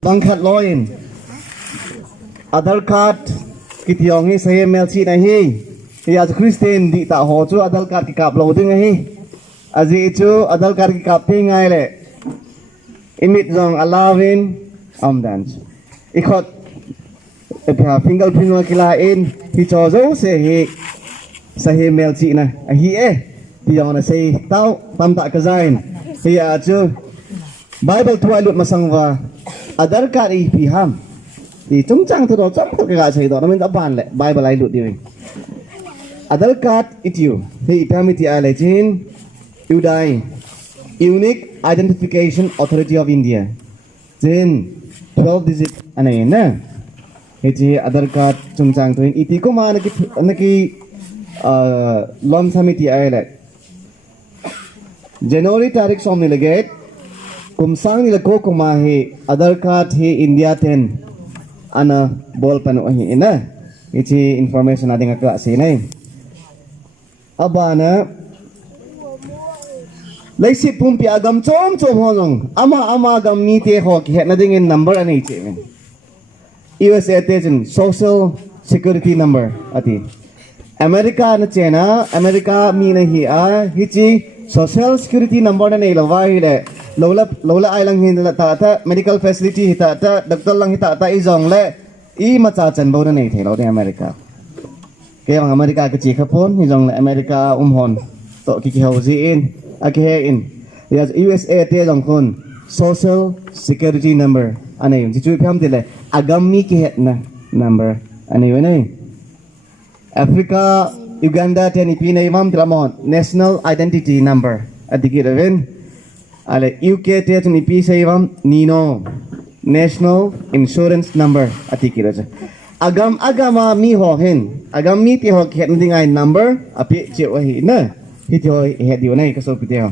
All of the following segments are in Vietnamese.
Bangkhat loin Adar card kitiong hi SAHEM melchih na hi as Christian di ta ho chu adal card ki kap lo ding hi azi chu adal card ki kap thi ngai le imit jong alawin amdan ikhot epha fingerprint wa kila in hi cho zo se hi SAHEM melchih na hi tiong na sei tau tam ta ka zain hi a chu Bible tuai lut masangwa Adar card i piham thì chúng chẳng thứ đó chẳng có cái gà xây đó nó mới đã bàn lại Bible lại lụt đi Adar card it you thì permit ai lại trên UDI Unique Identification Authority of India trên 12 digit anh ấy nè thì Adar card chúng chẳng thôi ít có mà nó cái lom samiti ai lại January tarik som nilagay kumsang nila ko kumahi Adar card hi India 10 ana bol pano hi ina iti information natin nga klase na abana laisip pumpi agam chom honong ama agam mite ho ki na dingin number ani iti USA tejen social security number ati America na chena America mi na hi a hichi social security number na nei lawa hi le lola ai lang hin la ta medical facility hi ta doctor lang hi ta izong le i macha chan bo na nei thelo de America ke ang America ke chi khapon hi jong le America hon to ki hauji in a ke he in ya USA te jong kon social security number anei chi chu pham le agam mi ki het na number anei we nei Africa Uganda ten ipi nei mam tramon national identity number adigi reven ale UK te ten ipi seivam nino national insurance number atiki raja agama mi ho hen agam mi ti ho khet ndingai number api che wa hi na hi ti ho he di nai ka so pi te ho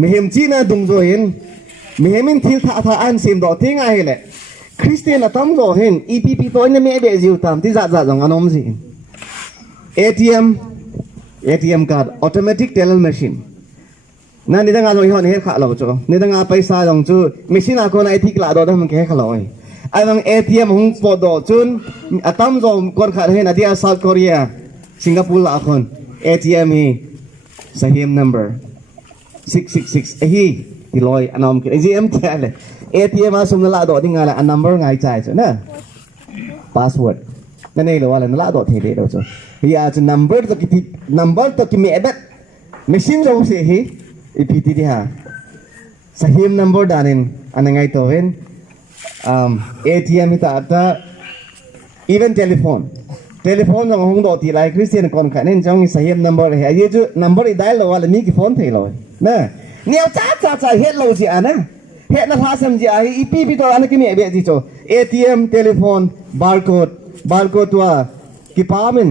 mehem chi na dung zo hen mehemin thil tha an sim do thing ai le Christian atam zo hen EPP to ne me be jiu tam ti za jong anom ji ATM card automatic teller machine na ni dang alo hon he kha lo cho ni dang a paisa jong chu machine a ko na thik la do dam ke kha lo ai bang ATM hung po do chun atam zo kon kha hen adia South Korea Singapore la kon ATM hi SAHEM number 666 hi ti loi anom ke ATM tele ATM asum na la do ding ala an number ngai chai cho na password na nei lo wala na la do the de do cho ya chu number to ki me edat machine lo se hi ipiti di ha SAHEM number danin anangai to wen ATM hita ata even telephone jong hung do ti lai Christian kon kha nen jong SAHEM number he ye chu number i dial lo wala mi ki phone thei lo na niao cha het lo ji ana het na thasam ji ai ipi to ana ki me be ji cho ATM telephone barcode wa ki pamen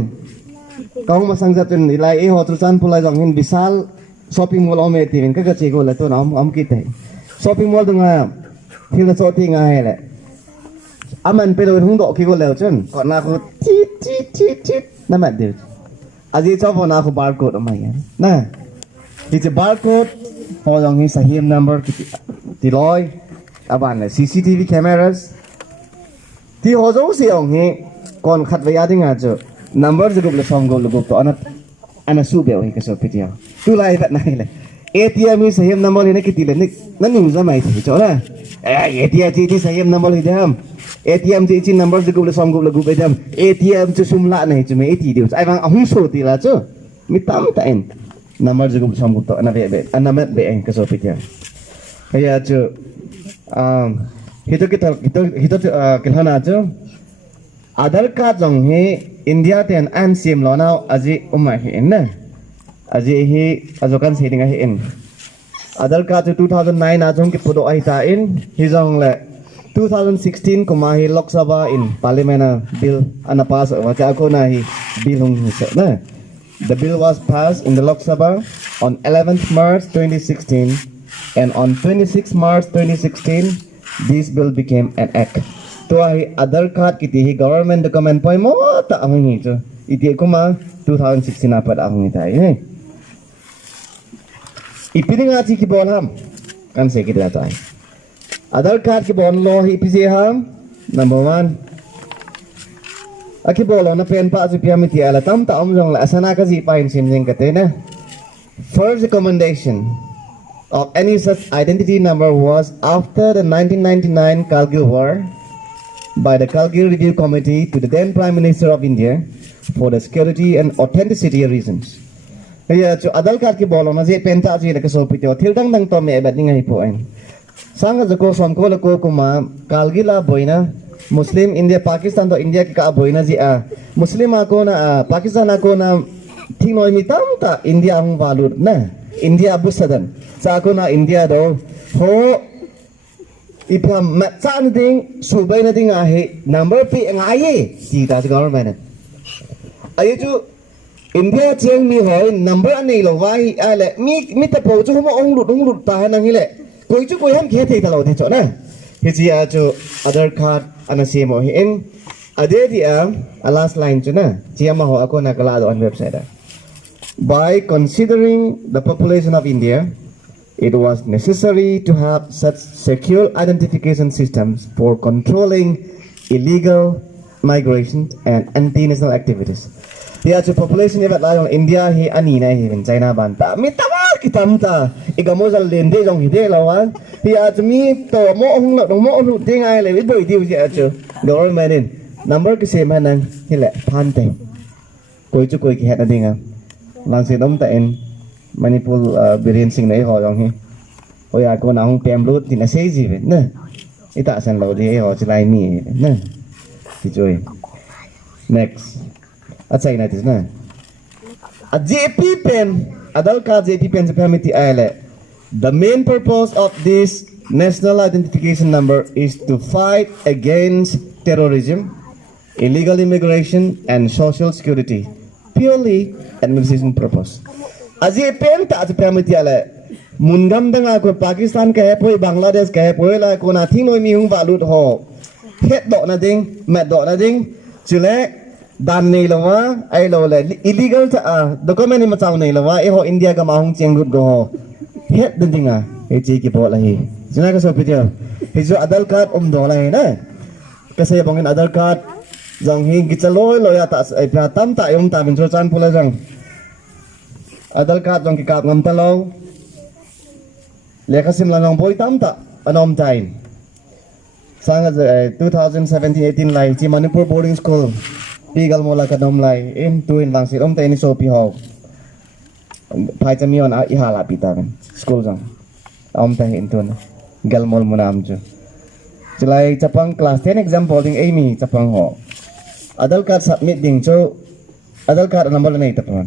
kau masang jatun ilai ho trusan pulai jong hin bisal shopping mall ome ti ka ka che go la to na am ki te shopping mall dunga thil na so ti nga he le aman pe lo hung do ki go le chun ko na ko ti na ma de aji cho bo na ko barcode ma ya na ti je barcode ho jong hi SAHEM number ti loi aban le CCTV cameras ti ho zo si ong hi kon khat wa ya dinga chu number jugup le som go lugup to ana su be oi ka so pitia tu lai vat nai le ATM hi SAHEM number ni kiti le na ning za mai thi cho na ATM ti SAHEM number hi dam ATM ti number jugup le som go lugup be dam ATM chu sum la nei chu me ti diu ai bang ahung so ti la chu mi tam ta en number jugup som go to ana ana met be en ka so pitia ya chu hito kilhana chu Adar card jong he India ten an sim lo now aji umma he in na aji hi ajokan setting a he in Adar card 2009 a jong ki podo ai ta in hi jong le 2016 kuma hi Lok Sabha in parliament bill ana pass wa cha ko na hi bill hung se na the bill was passed in the Lok Sabha on 11th March 2016 and on 26th March 2016 this bill became an act to ai Adar card kiti hi government document poi mo ta ang hi cho iti kuma 2016 apat ang hi tai Ipininga chi ki bolam kan se kita tai Aadhaar card ki bon lo hi pisi ham number 1 aki bolo na pen pa ju piam ti ala tam ta om jong la asana ka ji pa in sim jing ka te na first recommendation of any such identity number was after the 1999 Kargil war by the Kargil Review Committee to the then Prime Minister of India for the security and authenticity reasons. Bây giờ Aadhaar card ki bolo na je pen ta ji la ka so pi te thil dang dang to me bat ni ngai po an sanga jako som ko la ko kuma Kargil la boina Muslim India Pakistan to India ki ka boina ji a Muslim ako na Pakistan ako na thinoi mi tam ta India ang valut na India abu sadan sa ako na India do ho ipam mat san ding subay na ding ahe number pi ngai ye ji ta government ai chu India cheng mi hoi number anei lo vai ale mi ta po chu mo ong lut ta nang hi le koi chu koi ham khe thei ta lo the cho na hi ji a chu Aadhaar card ana se mo hi en ade dia a last line chu na ji ma ho ako na kala do on website by considering the population of India it was necessary to have such secure identification systems for controlling illegal migration and anti-national activities. Dia chu population ni bat la jong India hi ani na hi in China ban ta mi tawa ki tam ta igamo zal len de jong hi de lawan hi a chu mi to mo hung lo mo lu de ngai le bi boi diu ji a chu government in number ki se man nang hi le phan te koi chu koi ki het na dinga lang se dom ta en Manipur birin sing nei ho jong hi oi a ko na hung pem lut ti na se ji ve na ita san lo de ho chi lai mi na ti choi next Achai na tis na. A JP pen, Aadhaar card JP pen sa pamiti ay the main purpose of this national identification number is to fight against terrorism, illegal immigration, and social security, purely administration purpose. A JP pen ta sa pamiti ay mungam dang ako Pakistan kaya po Bangladesh kaya po la ko na thinoy mi hung valut ho. Het do na ding, met do na ding, sila dan nei lawa ai lo le illegal ta document ni machau nei lawa e ho India ka mahung chengut go ho het den dinga e chi ki bo la hi jina ka so pitia he jo Aadhaar card do la hi na ka se bongin Aadhaar card jong hi gi chaloi lo ya ta ai pra tam ta yong ta bin cho chan pula jang Aadhaar card jong ki kap ngam ta lo le ka sim la jong poi tam ta anom tain sang 2017-18 lai chi Manipur boarding school Pigal mo la kadom lai in tuin lang si te ni so pi ho pai chami on a ihala pita kan school jang te in tun gal mol mo nam ju chilai chapang class 10 exam holding amy chapang ho Aadhaar card submit ding cho Aadhaar card number nei tapon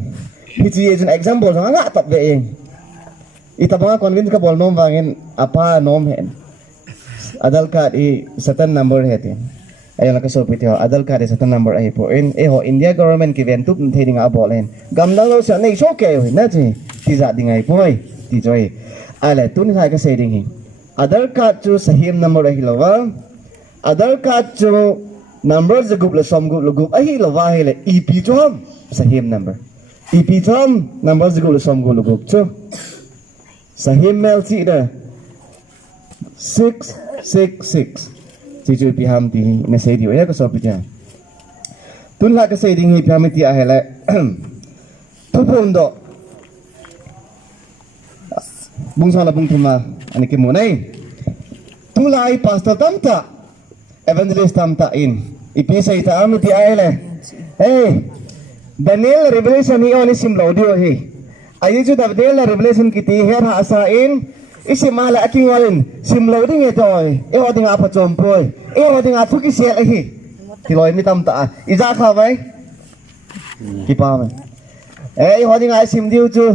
hichi is an example nga tap ve eng itapanga convince ka bol nom wangin apa nom hen Aadhaar card i certain number hetin ayon la ka so piti ho Aadhaar card sa tan number ai po in e ho India government ki ven tup thei ding a bol hen gam dang lo sa nei so ke ho na chi ti za ding ai poi ti joi ale tun sai ka se ding hi Aadhaar card chu SAHEM number ai lo wa Aadhaar card chu number za gup la som gup lo gup ai lo wa hi le EP chom SAHEM number EP chom number za gup la som gup lo gup chu SAHEM melchih da 666 Cicu piham ti na say di wala ko so pitya tun la ka say ding hi piham ti ahela tupondo bung sala bung tuma ani ki monai tulai pastor tamta evangelist tamta in ipisay ta amu ti ahela hey Daniel revelation hi on sim laudio hi ayu ju Daniel revelation kiti her ha asain isi mala aking walin simlo ding etoy e ho ding apa chompoy e ho ding athu ki sel hi tiloi mi tam ta iza kha vai ki pa me e ho ding ai sim diu chu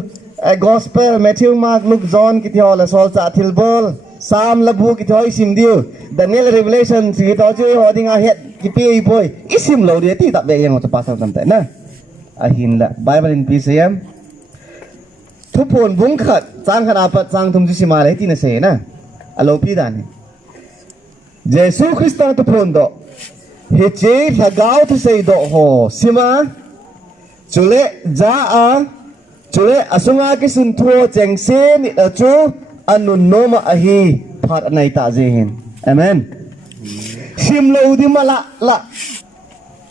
gospel Matthew Mark Luke John ki thio la sol cha thil bol sam la bu ki thoi sim diu Daniel revelation si to chu ho ding a het ki pi boy isim lo de ti ta be yang to pasal tam ta na ahin la Bible in peace yamทุพนบุ้งขัดสร้างขนาดปัดสร้างทุมจุสิมาเลยที่นั่นเสนะอโลปีดานเยซูคริสต์ทุพนโดเฮเจพระกาวทุเสยโดโหสิมาจุเลจ้าจุเลอสุงากิสุนทัวเจงเซนจู anun noma ahi phat anai ta jehin amen sim lo di mala la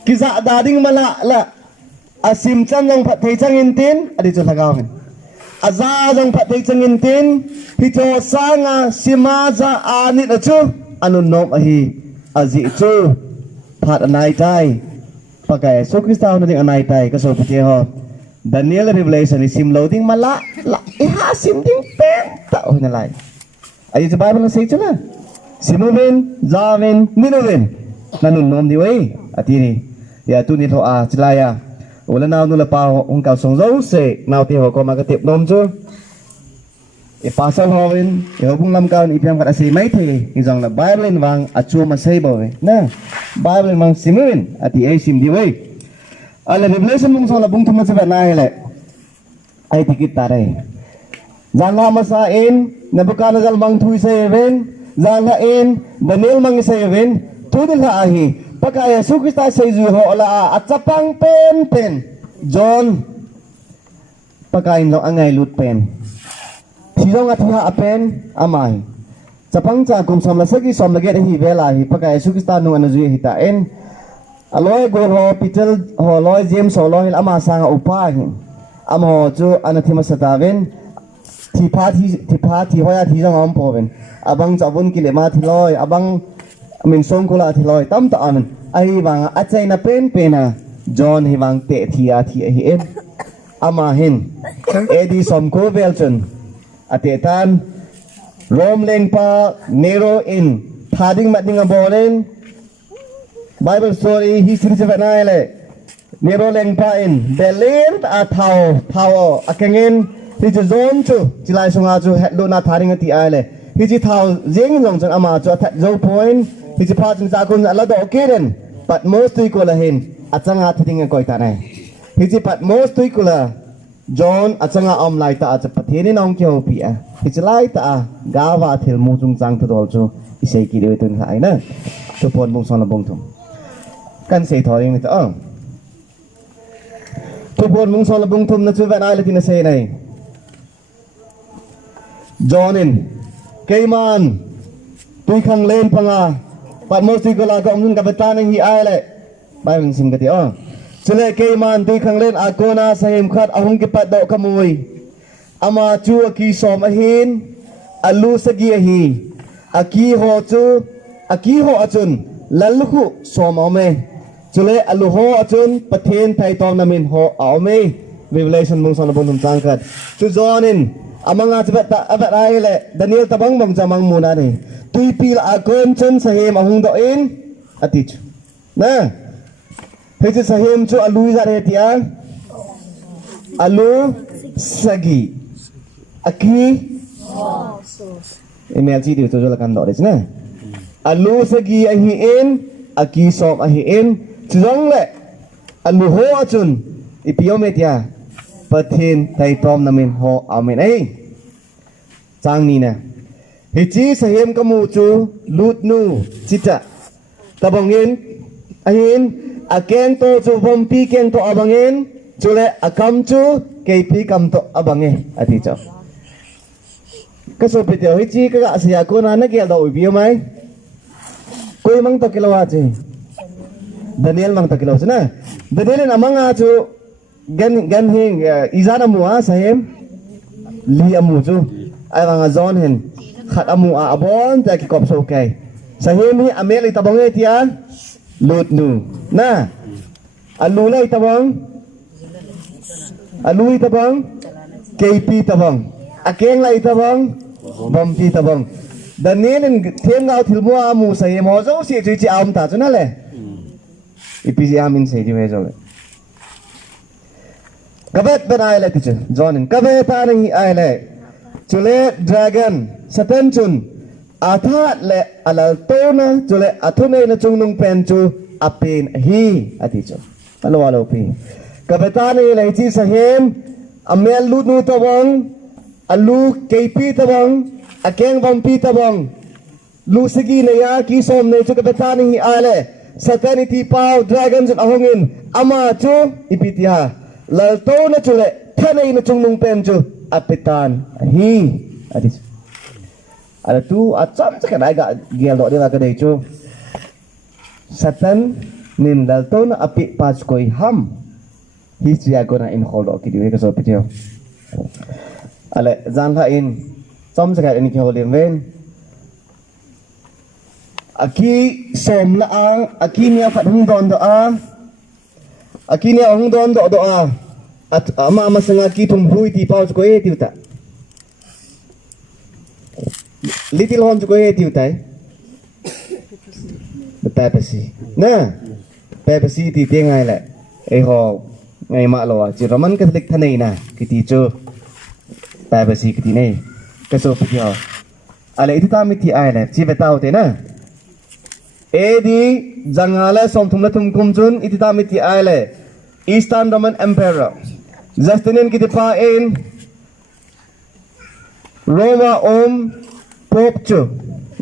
kiza dading mala la asim chang jong phat thei chang in tin adi chu lagaw hen aza jong phat thei chang in tin hi cho sanga sima za ani na chu anun nom ahi azi chu phat anai tai pakai so kristau na ding anai tai ka so pite ho Daniel Revelation sim loading mala la iha sim ding pen ta ho na lai ai sa Bible na say chuna simuven zaven minuven nanun nom di wei atini ya tu ni tho a chilaya wala naw nu la pa ong ka song zo se naw ti ho ko ma ka tip nom chu e pa sa hoven e bung lam kaun ipiam ka si mai the i jong la Bible in wang achu ma sei bo na Bible mang simuven ati ai sim di wei ala Revelation mong sala bung thum sa na hele ai tikit tare janga masa in Nebuchadnezzar mang thui se ven janga in Daniel mang se ven tu dil ha ahi pakaya Yesu Krista se ju ho la achapang pen John pakain lo angai lut pen sidong atha apen amai chapang cha kum som la sagi som la ge hi vela hi pakaya Yesu Krista nu anu ju hi ta en aloi go ho pitel ho loi James ho loi ama sang upa hi am ho chu anathima sataven thi pha thi hoya thi jong am poven abang chabun kilema thi loi abang min song kula thi loi tam ta an ai wang achai na pen pena John hi wang te thi hi en ama hin edi som ko velchen ate tan rom leng pa nero in thading matning abolen Bible story history se vanai nero leng pa in belir a thao akengin hi chu zon chu chilai sunga chu lo na tharing ati ai le hi chi thao jeng jong chang ama chu that zo point hi chi pha chung sa kun ala do keren pat most tu ko la hin achanga thing ko ta nai hi chi pat most tu ko la John achanga om lai ta cha patheni nong kyo pi a hi chi lai ta ga wa thil mu chung chang tu dol chu isai ki de tun khai na tu pon bung son la bung thum kan sei thoring ni ta tu pon bung son la bung thum na chu van ai la tin sei nai Johnin Kayman tui khang lên panga pat mo si ko la ko mun ka betan hi ai le bai min sim ka ti chule Kayman tui khang lên akona SAHEM khat ahung ki pat do kamui ama chu ki som ahin alu sagi hi aki ho achun lalukhu som ome chule alu ho achun Pathen thai tom namin ho ome Revelation mong son bong chang kat chu Johnin amanga chata abat ai le Daniel tabang bang jamang muna ni tui pil akon chen SAHEM ahung do in atich na heje SAHEM chu alu za re tia alu sagi aki email chi tu la kan do des na alu sagi ahi in aki som ahi in chong le alu ho achun ipiome tia Pathen thai tom namin ho amen ai chang ni na hi chi SAHEM kamu chu lut nu chita tabangin ahin akeng to chu bompi keng to abangin chule akam chu kp kam to abange ati cho kaso pityo hi chi ka asya ko na gel da ubi mai koi mang to kilawa che Daniel mang to kilawa na Daniel amanga chu gan hing izana mua SAHEM li amu chu ai wanga zon hen khat amu a abon ta ki kop so kai SAHEM hi amel itabong etia lut nu na alu lai tabong kp tabong akeng lai tabong bompi tabong Daniel thieng ngau thil mua amu SAHEM ho zo si chi am ta chu na le ipisi amin se ji me zo le kabet ben ai le tichu Johnin kabet ta ni ai le chule dragon satan chun atha le alal tona chule athune na chungnung pen chu apin hi atichu alo pi kabet ta ni le chi SAHEM amel lut nu tawang alu kp tawang akeng vampi tawang lu sigi ne ya ki som ne chu kabet ta ni ai le satanity pau dragons ahongin ama chu ipitia lalto na chule thanai na chungnung pen chu apitan hi adis ada tu acam sekat agak gel dok dia kedai cu Satan nin dal ton api pas koi ham hisria gona in hol dok kidi ke so pitio ale zan lain som sekat ini ke holim wen aki som la ang aki nia fat hung don do a aki nia hung don do a at ama masanga ki tum hui ti paus koi ti ta little home ko he tiu tai papacy na papacy ti te ngai la e ho ngai ma lo chi roman catholic thanei na ki ti chu papacy ki ti nei ka so pyo ale itu ta mi ti ai la chi betau te na e di jangala som thum la thum kum chun itu ta mi ti ai la Eastern Roman Emperor Justinian ki ti pa in Roma Pop chu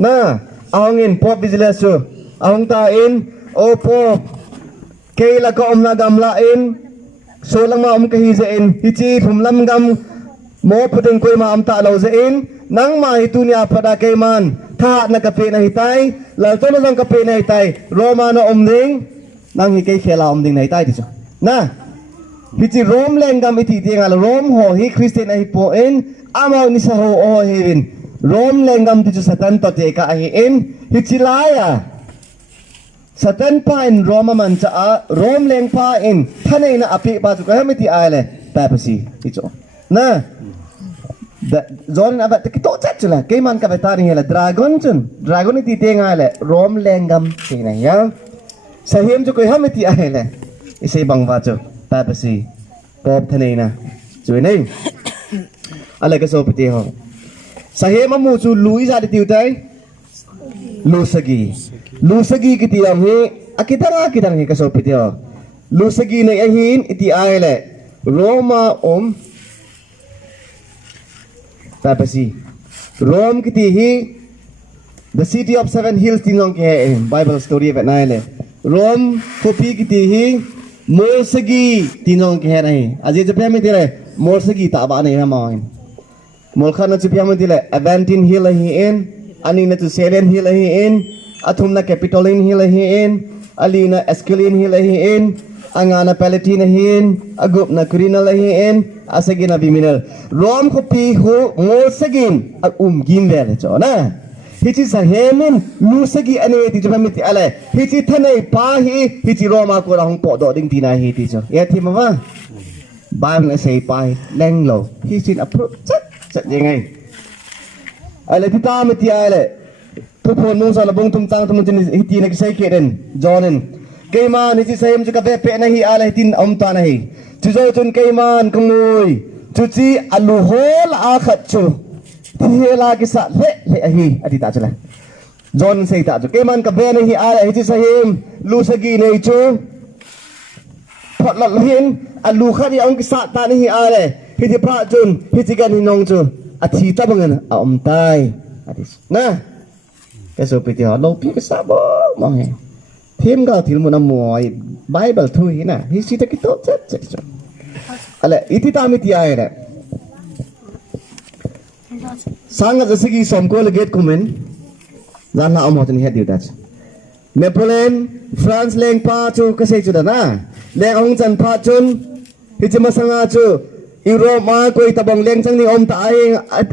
na ahongin pop vigilance chu ahong ta in o pop kaila ko na gamla in so lang ma kahiza in hichi phumlam gam mo puteng koi ma ta lo za in nang ma hitu nya pada kay man tha na kape na hitai la to na kape na hitai Roma na ding nang hi kay khela ding na hitai chu na hichi Rom lengam iti tingal Rom ho hi Christian hi po in amaw ni sa ho o hevin Rom lengam ti Satan to te ka in hichilaya Satan pa in Roma man cha Rom leng pa in thanei na api pa chu ka meti ale papacy icho na da zon abat ki to chat chula ke man ka betani hela dragon ti te ngale Rom lengam te na ya SAHEM chu ko meti ale isay bangwa chu papacy pop thanei na chu nei ale ka so piti ho SAHEM amu chu lui za di tiu tai lusagi kiti am he akitang he kaso pitio lusagi na ahin iti aile Roma papacy Rome kiti hi the city of seven hills tinong ke Bible story vet naile Rome kopi kiti hi morsagi tinong ke nahi aje japya me dire morsagi ta ba nei hamain molkhan na japya me dire Aventine hill hi in ani na tu Seren hill hi in athum na Capitoline hill hi in alina Esquilian hill hi in angana Palatine hi in agup na Quirinal hi in asagina biminal Rome kopi ho morsagin gin vel cho na hichi SAHEM lusagi ane ti japya me ti ale hichi thanei pa hi hichi Roma ko rahong po do ding tina hi ti cho ya thi ma Bible say pa leng lo hichi approach chat yengai ale ti ta me ti ale tu phon nung sa labong tum tang tum tin hiti na kisai ke den jonen keiman hichi SAHEM chu ka be pe na hi ale tin ta na hi chu zo chun keiman kangui chu chi alu hol a khat chu hela ki sa le hi ati ta chula John say ta chu keiman ka be na hi ale hichi SAHEM lusagi nei chu phot la hin alu khat yang ki sa ta ni hi ale hichi pra chun hichi gan hi nong chu athi ta bangan tai adis na kaso piti ho lo pi ka sa bo mo he thêm ga thil mo na moi Bible thu hi na hi si ta ki to chat ale iti ta mi ti ai le sanga jasigi somko le get comment jan la amot ni he diu ta Napoleon France leng pa chu ka sei chu da na leng ong chan pa chun hi chi ma sanga chu Europe ma koi tabong leng chang ni ta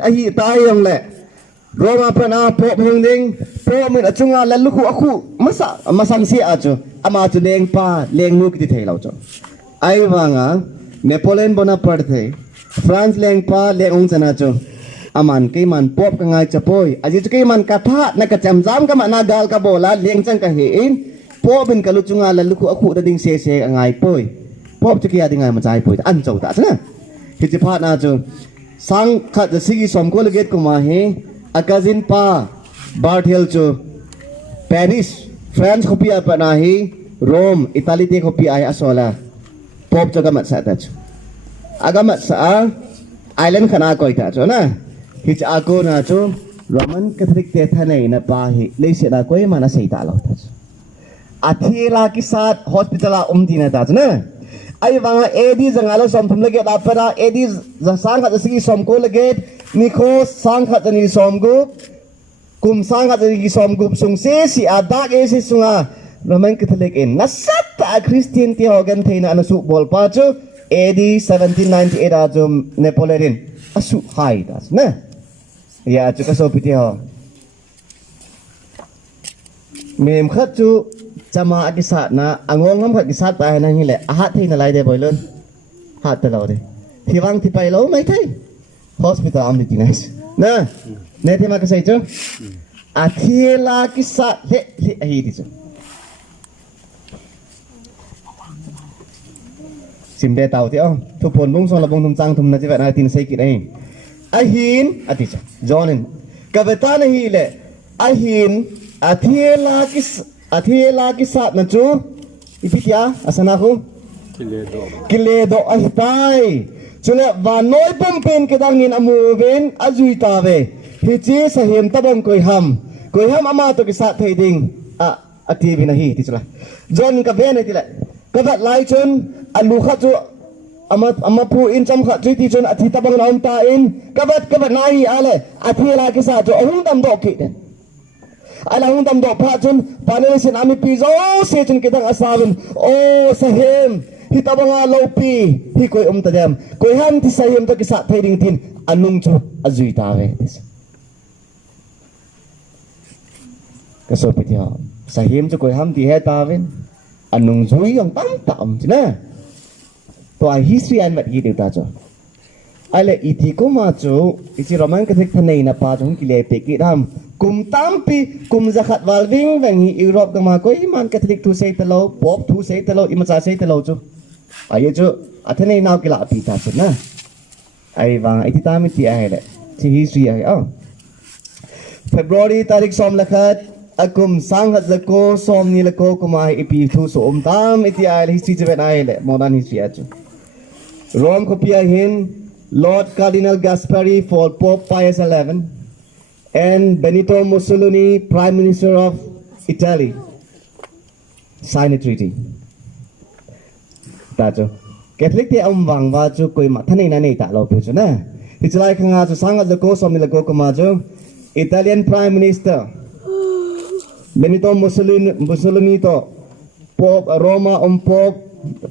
ai ta yang le Roma pana po hung ding po min achunga la luku aku masang si achu ama chu leng pa leng nu ki thei lau cho ai wanga Napoleon Bonaparte France leng pa leng ong chana chu aman ke man pop ka ngai chapoi aji chu ke man ka tha na ka cham jam ka ma na gal ka bola leng chang ka he in po bin ka lu chunga la luku aku da ding se ngai poi pop chu ki ya ding ngai ma chai poi an chau ta chana hi chi phat na chu sang khat the sigi som ko leget ko ma he akazin pa Bart Hill chu Paris France kopi apa na hi Rome Italy te kopi ai asola pop chu gamat sa ta chu agamat sa island khana koi ta chu na hi cha ko na chu Roman Catholic te thanei na pa hi le se na koi mana sei ta lo ta chu athila ki sat hospital a dina ta chu na ai wanga edi jangala som thum lege da para edi sang kha sigi som ko lege ni kho sang kha ni som go กุมสังกัดกิสอมกุมสงเสสิอาดักเอสิสุงาRoman Catholic in nasata Christian theologian thina anasu bol pa chu AD 1798 ajum Napoleon asu hai das na ya chu ka so piti ho mem khat chu chama akisat na angong ham khat kisat pa na hi le ahat thina lai de boilon hat ta lo de thiwang thi pai lo mai thai hospital am di nice na ne thima ka sai chu athila kisat he hi di chuสิมเดตาวที่อ๋อทุกคนมุ่งส่งระบงทุมจังทุมนาจิแบบนาตินใส่กินเองอาหินอธิจ้ะจอนินกับเวตานะฮีเล่อาหินอาเทลากิสัตนะจูอีพิทยาอาสนะคูกิเลโดอาหิตายจุเล่วานน้อยปุ่มเป็นกระดังนินอมูเวนอาจุยตาเวฮิจีสะเห็มตะบงกุยฮัมอามาตุกิสัตเทดิงอาทีบินะฮีที่จุละจอนกับเวนนี่แหละกับแบบไล่จนอันลูกข้าจูอามาพูอินจำข้าจุยที่จนอาทิตย์ตะบังน้ำตาอินกับแบบนายอะไรอาทิตย์ละกิสาจูหุ่นดำดอกกินอะไรหุ่นดำดอกพระจนปานนี้สินามีปีโซเสียจนกิดังอาสาวินโอ้สะเฮมที่ตะบังอาโลปีที่คุยตะเดมคุยฮันที่สะเฮมตะกิสาเทดิงทินอันนุ่งจูอาจุยตาเวก็สุดไปที่เขาสะเฮมจะคุยฮันที่เฮตาวินอันนุ่งจุยยังตั้งต่ำใช่ไหมตัวhistory อันแบบนี้เดียวกันจ้ะอะไรอีที่ก็มาจ้ะอีที่เรามันก็ถึงทนายนับป้าจงกิเลสเปกิดำกุมตั้มปีกุมจะขัดวอลวิ่งแหวงยุโรปก็มาก็อีมันก็ถึงทูเซตโลป๊อปทูเซตโลอิมันจะเซตโลจ้ะไอ้จ้ะอันนี้น่ากิลาปีตาจ้ะนะไอ้วางไอ้ที่ตามิที่อะไรที่ history อะไรอ๋อ February ตาริกสอมละคัดakum sanghat lako somni lako kumai ipi thu so tam iti ai history je benai le modern history achu Rome kopia hin Lord Cardinal Gaspari for Pope Pius XI and Benito Mussolini Prime Minister of Italy sign a treaty ta chu Catholic te wang wa chu koi ma thanai na nei ta lo pu chu na hitlai khanga chu sanghat lako somni lako kuma chu Italian Prime Minister Benito Mussolini to Pope Roma Pope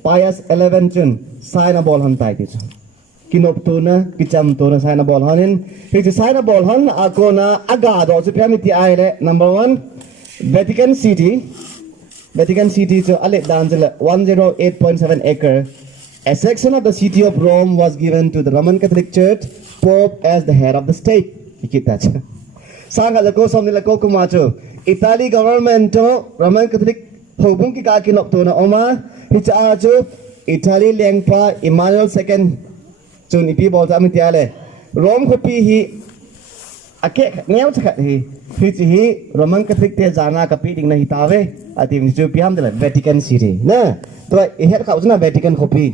Pius XI chun sign a ball han tai ti kinop tu na kicham tu na sign a ball hanin hi sign a ball han akona aga do chu pyamiti ai le number 1 Vatican City to ale danjala 108.7 acre a section of the city of Rome was given to the Roman Catholic Church Pope as the head of the state ikita sanga la ko somni la ko kumacho Italy government to Roman Catholic hobung ki ka kinop to na oma hicha chu Italy lengpa Emmanuel II chun ipi bol ta mitiale Rome ko pi hi ake ngeu chakhat hi hi Roman Catholic te jana ka pi ding na hitawe ati ni chu piam de Vatican City na to e het ka usna Vatican copy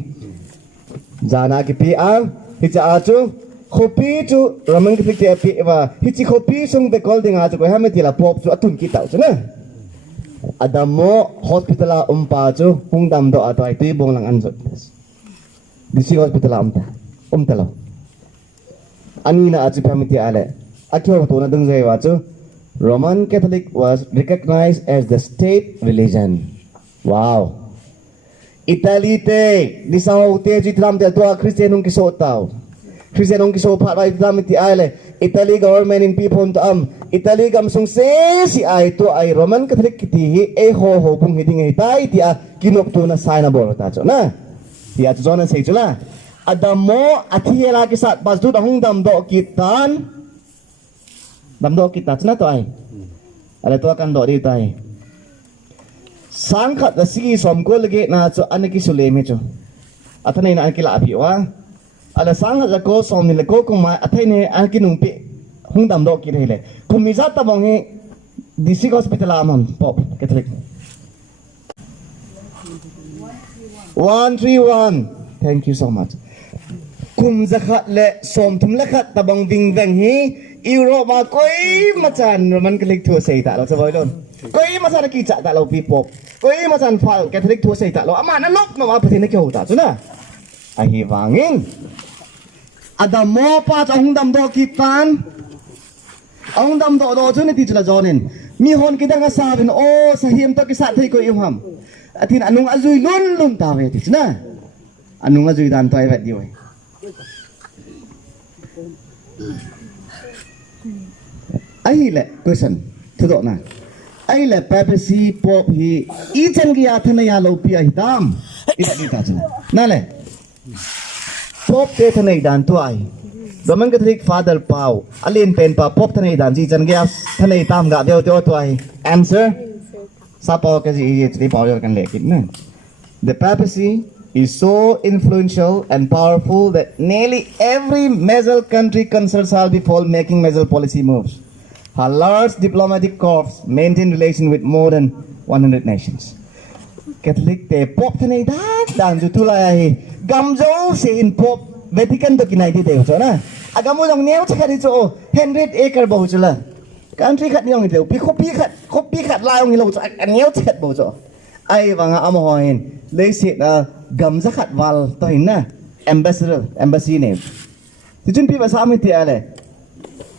jana ki pi a hicha chu copy chu Roman Catholic te pi wa hichi copy sung de call ding a chu ko ha me tila pop chu atun ki tau chu na adamo hospital umpa chu hungdam do atoi ti bong lang anjot disi hospital umta lo ani na achu phamiti ale akyo to na dung jai wa chu Roman Catholic was recognized as the state religion wow Italy te disao te jitram te to Christianung ki so tau Christianung ki so phat wa jitram ti ale Italy government in people to Italy gam sung se si ai to ai Roman Catholic ti hi e ho bung hiding hi tai ti a kinop to na sign a bor ta cho na ti a cho na sei chula adamo athiela ki sat pas du da hung dam do kitan dam do kita chna to ai ale to kan do di tai sang khat da si som ko lege na cho anaki sule me cho athanai na akila api wa ala sang khat ko som ni le ko kuma athai ne akinung pe hung dam do ki rele kumi za ta bong he district hospital amon pop Catholic 131 thank you so much kum zakhat le som thum la khat ta bong ding veng hi Europe ma koi ma chan Roman Catholic thu sei ta lo sa voi lon koi ma chan ki cha ta lo pi pop koi ma chan phal Catholic thu sei ta lo ama na lok ma pathen ke ho ta chu na a hi wangin adamo pa cha hung dam do ki tan ông đâm độ cho nên thì là do nên mi hồn cái đang xa bên ô SAHEM to cái sạn thấy có yêu hầm thì anh nung azui luôn luôn tao về thì na anh nung azui đàn toai vậy đi vậy ấy là question thứ độ nào ấy là papacy pop hi ý chân kia thân này lâu pia hitam ít đi ta chứ nale pop te thân này đàn toai Roman Catholic Father Pau alin pen pa pop thân này đàn gì chân kia thân này tam gạ đeo cho toai answer sao cái gì thì bảo cho cái lệ kín nè the papacy is so influential and powerful that nearly every major country concerns her before making major policy moves. Her large diplomatic corps maintain relations with more than 100 nations. Catholic te pop thane dan ju tulai gam jo se in pop Vatican to kinai ti te cho na agamu jong neu chakari cho 100 acre bo chula country khat niong itu kopi khat lai ong lo cho neu chat bo cho ai wanga amohin le se na gam za khat wal to hin na embassy ne ti chun pi ba sa mi ti ale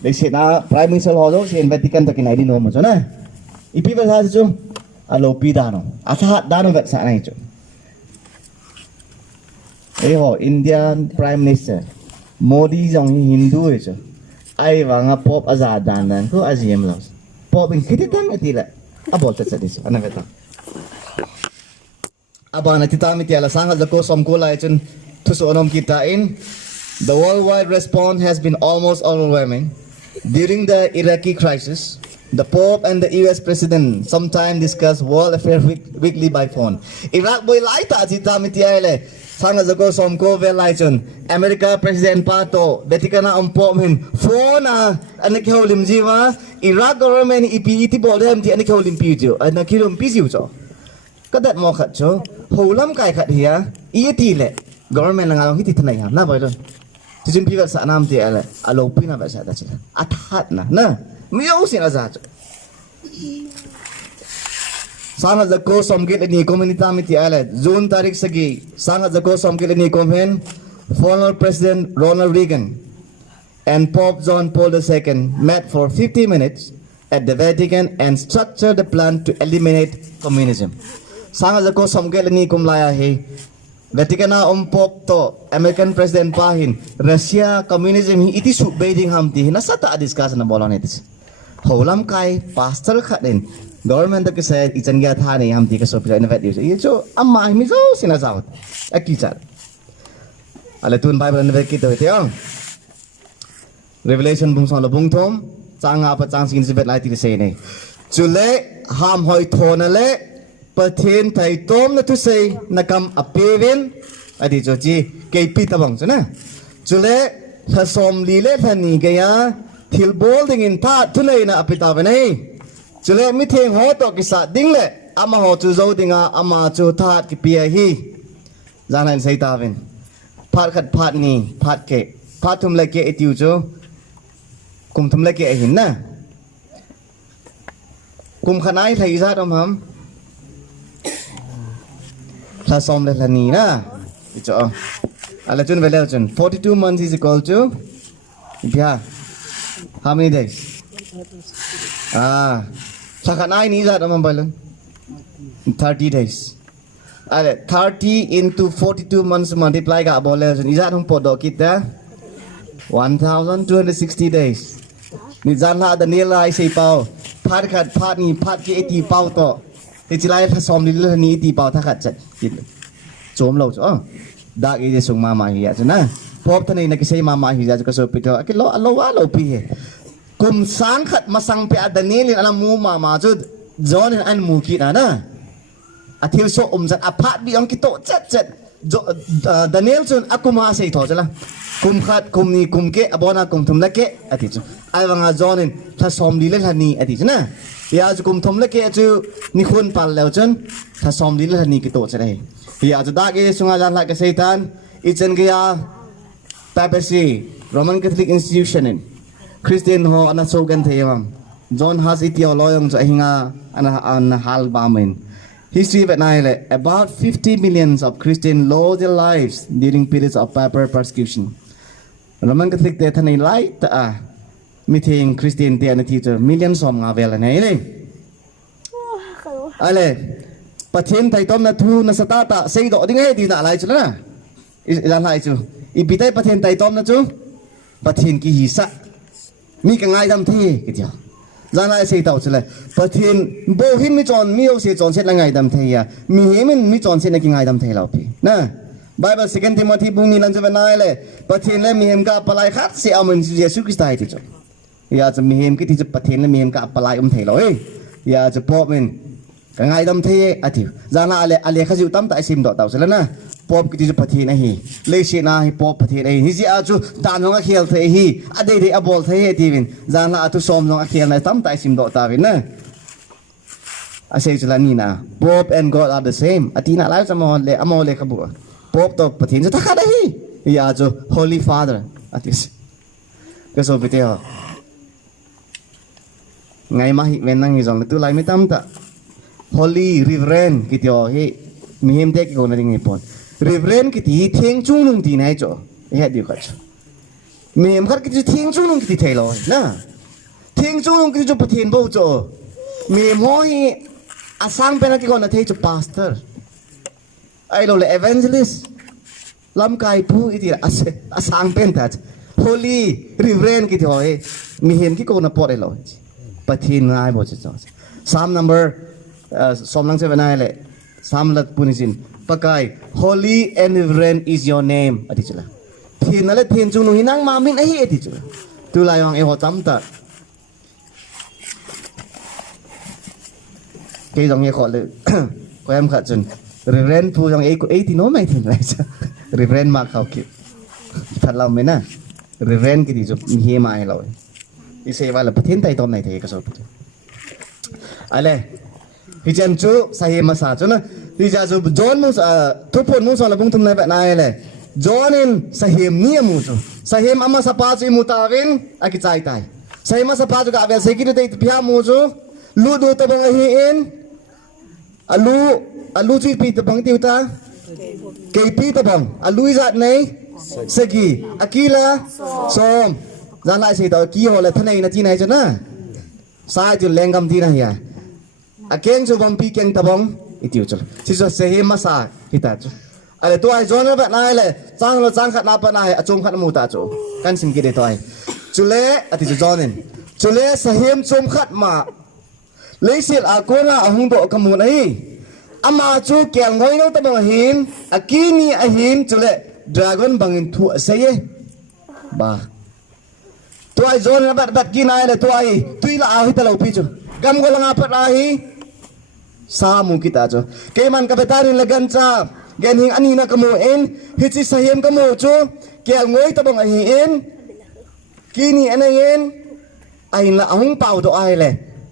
le se na prime minister ho jo se in Vatican to kinai di no mo cho na ipi ba sa chu alo pi da no atha da no vet sa nai chu ei ho Indian prime minister Modi jong Hindu e chu ai wanga pop aza dan ko aziem los pop in kititam etila abol ta sadis ana veta abana titam itiala sanga jako somko lai chun thusonom kita in the worldwide response has been almost overwhelming during the Iraqi crisis. The Pope and the US President sometimes discuss world affairs weekly by phone. Iraq boy lai ta titam itiala sanga jako somko ve lai chun America President Pato betikana pop hin phone anak holim jiwa Iraq government ipi bol dem ti anak holim pi jo anak kilom pi jiu cho kadat mo khat cho holam kai khat hia i ti le government la ngalong hiti thanai ha na bai lo ti jin pi ga sa nam ti ala alo pi na ba sa ta chila athat na miau sin aza cho Sanga jako somgit ni komunita miti ala June tarik sagi sanga jako somgit ni komen former President Ronald Reagan and Pope John Paul II met for 50 minutes at the Vatican and structured the plan to eliminate communism. Sanga jako somgit ni kumlaya he Vaticana Pope to American President pahin Russia communism hi iti su beijing hamti nasata discuss na bolon itis. Holam kai pastor khaden government ke saya ijan gya tha ne hamti ka so pila innovate ye cho amma mi zo sina zawat akichar ale tun bible innovate ki to te revelation bung song lo bung thom changa pa chang sin sibet lai ti se ne chule ham hoi thona le Pathen thai tom na tu sei nakam apeven adi cho chi ke pi ta bang chana chule thasom li le thani ge ya thil bolding in tha tu le na apita ve nei chule mi theng ho to ki sa ding le ama ho chu zo dinga ama chu that ki pia hi zanan sai ta ven phat khat phat ni phat ke phat thum le ke etiu chu kum thum le ke hin na kum khanai thai za dom ham la som le la ni na cho ala chun vele chun 42 months is equal to yeah how many days Sakanai ni za naman balan 30 days. Ale 30 into 42 months multiply ka bole ni za thong podo kita 1260 days. Ni zan la da ni lai sei pau phat khat phat ni phat ki 80 pau to. Ti chilai tha som ni le ni 80 pau tha khat chat kit. Chom lo cho. Da ki je sung mama hi ya chana. Pop thani na ki sei mama hi ja ka so pito. Ki lo lo pi he. Kum sang khat masang pe adanilin alam mu mama chu John an mu ki na athil so zat aphat bi ong ki to chat Daniel chun akuma sei tho chala kum khat kum ni kum ke abona kum thum la ke ati chu ai wanga John in tha som li le thani ati chana ya chu kum thum la ke chu ni khun pal lew chun tha som li le thani ki to chale ya chu da ke sunga jan la ke seitan ichen ke ya papacy Roman Catholic institution in Christian ho ana sogan theyam John has itio loyong cho hinga ana hal bamen history vet naile about 50 millions of Christian lost their lives during periods of papal persecution Roman Catholic te thanai lai ta meeting Christian te an teacher million som nga vel nei le ale Pathen thai tom na thu na satata sei do ding he ti na lai chu na ilan lai chu I bitai Pathen thai tom na chu Pathen ki hi sa mi ka ngai dam the ki tia zana sei tau chule Pathen bo hin mi chon mi o se chon set la ngai dam the ya mi he mi chon set na ki ngai dam the lau pi na Bible 2 Timothy bung ni lan javan nai le Pathen le mi hem ka palai khat se amun Jesus Christ ai ti chu ya cha mi hem ki ti chu Pathen le mi hem ka palai the lo ya cha pop men ka ngai dam the athi zana ale khajiu tam ta sim do tau chela na pop ki ti chu Pathen a hi le se na hi pop Pathen ai hi ji a chu ta no nga khel the hi ade de a bol the he ti win zana atu som no nga khel na tam ta sim do ta win na a sei chela ni na Bob and God are the same atina lai cha mo le amo le khabu Pop to Pathen ta kha hi ya chu Holy Father atis ka so biteo ngai ma hi men nang hi jong tu lai mi tam ta Holy Reverend ki tio hi mi hem te ki ko na ring ipon Reverend ki ti theng chung nung ti nai cho he di ka cho mi hem khat ki ti theng chung nung ki ti thai lo na theng chung nung ki cho Pathen bo cho mi mo hi asang pe na ki ko na thai cho pastor ai lo le evangelist lam kai pu iti asang pen ta Holy Reverend ki tho he mi hem ki ko na pot ai lo Pathen ngai bo cho Psalm number som lang 7 nai le Psalm lat punisin pakai Holy and Reverend is your name ati chula thin na le thin chung nu hinang ma min ai ati chula tu lai wang e ho tam ta ke jong ye kho le ko em kha chun Reverend thu jong e ko e ti no mai thin lai cha Reverend Mark Haokip thật lòng mấy nè Reverend cái gì giúp hi mai rồi đi xe vào là Pathen tay tom này thế cái số ai lẽ thì chân chú SAHEM mà sao chú nó thì giờ chú John muốn thu phun muốn sao là bung thum này vậy này lẽ John in SAHEM nia muốn chú SAHEM ama sapa chú muốn ta vin aki chai tai SAHEM ama sapa chú cả về security pia muốn chú lu do ta bang hi in alu chú pi ta bang tiêu ta KP ta bang alu izat này segi akila som ra lại sẽ tao kí hồ là thân này là chi này cho na sai thì lên cầm thi này à keng cho bom pi keng ta bong itiu cho chỉ cho SAHEM mà sa kita cho ale to ai zone ba nai le chang khat na pa nai achom khat mu ta cho kan sim ki de to ai chule ati cho zone chule SAHEM chom khat ma leisil a ko na ahung do kamu nai ama chu kyang ngoi no ta bang hin akini a hin chule dragon bangin thu seye ba to ai zone bat ki nai le to ai tui la a hi ta lo pi chu gam go la nga pat a hi sa mu kita cho ke man ka betarin la gan cha gen hing ani na kamu en hi chi SAHEM kamu chu ke ngoi ta bang a hi en kini ana en ai la ahung pau do ai le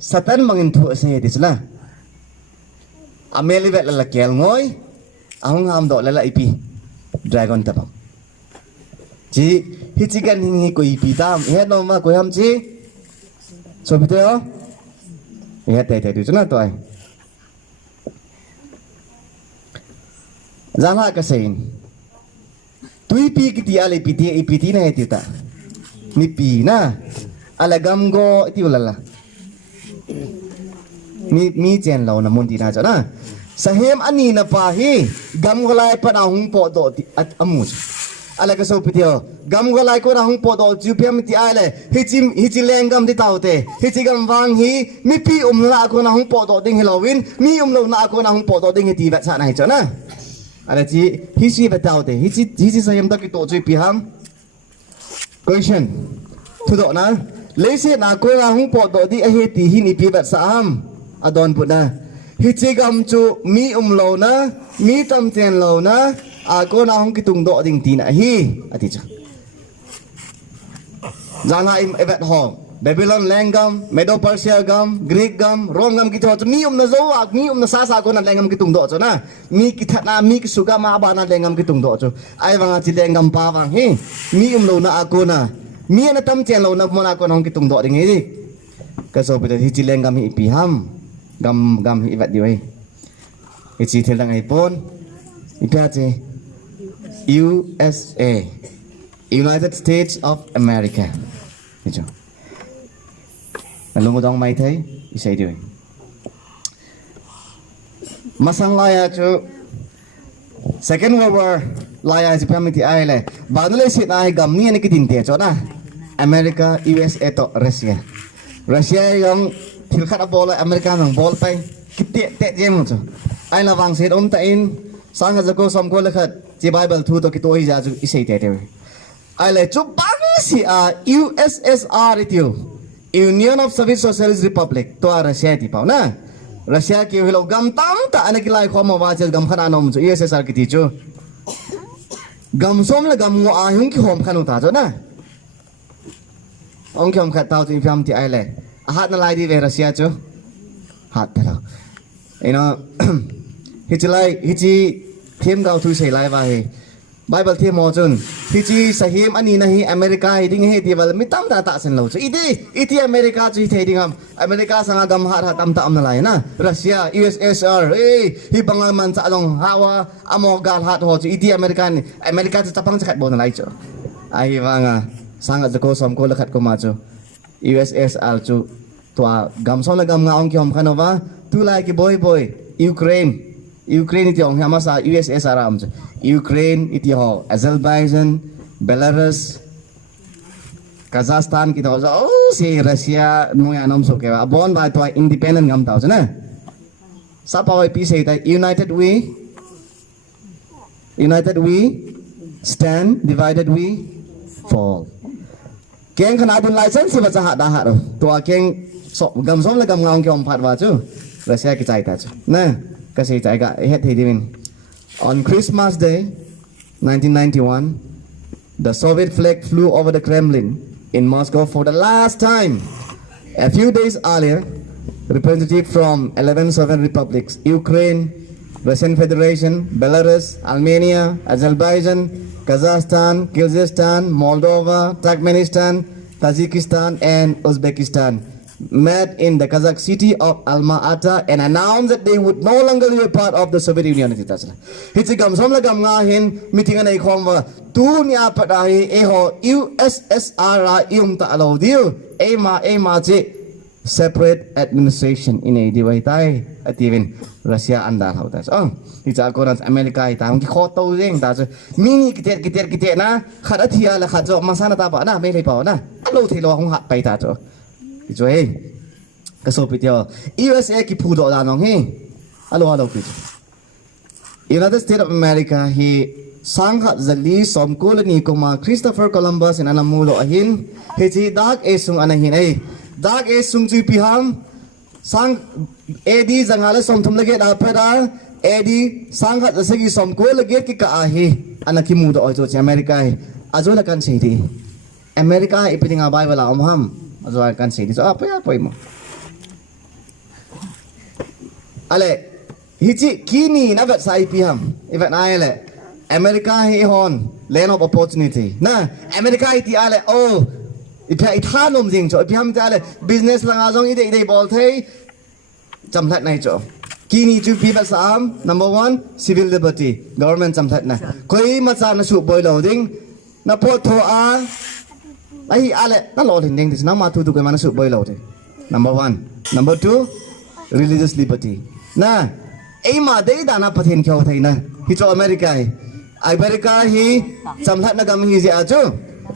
satan mangin thu se ti chla ameli vet la kel ngoi ahung ham do la ipi dragon ta bang chi hi chi gan hing hi ko ipi tam he no ma ko ham chi so biteo he te te du chna to ai Zala ka sein tui pi kiti ale piti na eti ta ni pi na ala gam go ti ulala mi chen lo na mun ti na cha na SAHEM ani na pa hi gam go lai pa na hung po do ti at amu ala ka so pitio gam go lai ko na hung po do ju pem ti ale hi chi leng gam ti tau te hi chi gam wang hi mi pi la ko na hung po do ding helowin mi lo na ko na hung po do ding ti va cha na cha na ala chi hi si batao te hi chi SAHEM ta ki to chui pi ham question thu do na le se na ko na hung po do di a he ti hi ni pi bat sa ham adon pu na hi chi gam chu mi lo na mi tam chen lo na a ko na hung ki tung do ding ti na hi ati cha jana im evet hong Babylon lengam, Medo Persia gam, Greek gam, Rom gam kita tu mi na zo ak mi na sa ko na lengam kitung do cho na mi kita na mi suga ma ba na lengam kitung do cho ai wang chi lengam pa wang he mi lo na ako na mi na tam chen lo na mo na ko nong kitung do ding hi ka so bi hi chi lengam hi pi ham gam hi vat di wei hi chi thelang ai pon hi pa che USA United States of America hi cho Lu ngodong mai thấy isai điều masang laya chu Second World War laya si pami ti ai le banule sit ai gam ni ani kitin te chona America USA to Russia yung thil khat bol America nang bol pai kitte te jem chu ai la wang set ta in sang ga ko som ko le khat chi Bible thu to ki to hi ja chu isai te te ai le chu bang si a USSR itiu Union of Soviet Socialist Republic to Russia ti pau na Russia ki hilo gam tam ta ana ki lai khom wa chel gam khana nom chu USSR ki ti chu gam som la gam ngo a hung ki hom khanu ta chu na ông kêu khát tao thì phim thì ai lệ hát nó lại đi về Russia chứ hát thế nào ấy nó hít lại hít thêm gạo thu xây lại vậy Bible thêm một chút hít SAHEM anh này America hít nghe thì vào mấy tấm đã tạo sinh lâu chứ ít America chứ hít đi ngam America sang gam hát tam tam nó lại na Russia USSR hít bằng man sa long hawa amogal hát ho chứ ít America chứ tapang chắc bon lại chứ ai vanga sangat jeko som ko lekhat ko macho USSR chu tua gam som la gam ngaong ki hom khanova tu lai ki boy Ukraine ti ong hamasa USSR am Ukraine iti ho Azerbaijan Belarus Kazakhstan ki to si Russia mo ya nom so ke bon ba to independent gam tao na sa pa pi sei ta united we stand divided we fall keng khana dun license si bacha da ha ro to keng so gam som la gam ngaung ki om phat wa chu Russia ki chai ta chu na ka sei chai ga het thei din on Christmas Day 1991 the Soviet flag flew over the Kremlin in Moscow for the last time. A few days earlier representatives from 11 Soviet republics Ukraine, Russian Federation, Belarus, Armenia, Azerbaijan, Kazakhstan, Kyrgyzstan, Moldova, Turkmenistan, Tajikistan, and Uzbekistan met in the Kazakh city of Alma-Ata and announced that they would no longer be a part of the Soviet Union. Hitsi gam som la gam nga hin meeting anay khom wa tu nya padahi eho USSR ta alo dio ema che separate administration in a divide ativin Russia andal hautas hitsa koran America ita ki khoto jeng ta mini kiter na khada thia la khajo masana ta ba na me le pa na alo thilo hong hat pai ta cho cho ka so pityo USA ki phudo da nong he alo ki United States of America he sangha zali som koloni kuma Christopher Columbus in anamulo ahin he dak esung anahin ai dak esung chi piham sang edi jangale som thum lage da phada edi sangha zasagi som ko lage ki ka ahi anaki mudo ojo che America ajo la kan sei di America ipinga Bible amham ajo kan sei di so apa ya poimo ale hichi kini na vat sai piham ivat ai le America hi hon land of opportunity na America iti ale ipia ithanom jing cho piham ta le business langa jong ide bol thei chamthat nai cho kini chu pi ba sam number 1 civil liberty government chamthat na koi ma cha na su boy lo ding na po tho a ai ale na lo ding ding na ma tu tu ko ma na su boy lo de number 1 number 2 religious liberty na ma dei da na pathen khyo thai na hi cho America hi chamthat na gam hi ji a chu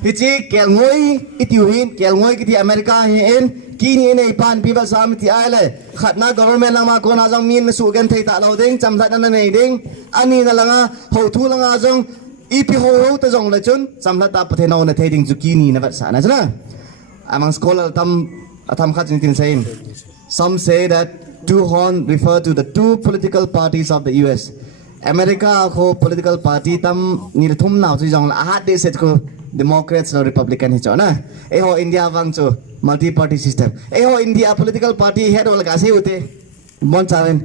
hi chi kel ngoi itiuhin kel ngoi ki America hi en kini nei pan piba sam ti ale khatna government lama ko na jong min su gen thei ta lo ding chamthat na nei ding ani na langa ho thu langa jong ipi ho ta jong la chun chamthat ta pathen no na thei ding chu kini na vat sa na chana among scholar tam khat tin sain some say that two horn refer to the two political parties of the US America ko political party tam ni thum naw chu jong la ha de set ko Democrats or Republican hi chona ho India wang chu multi party system ho India political party head wala ka se ute mon chaven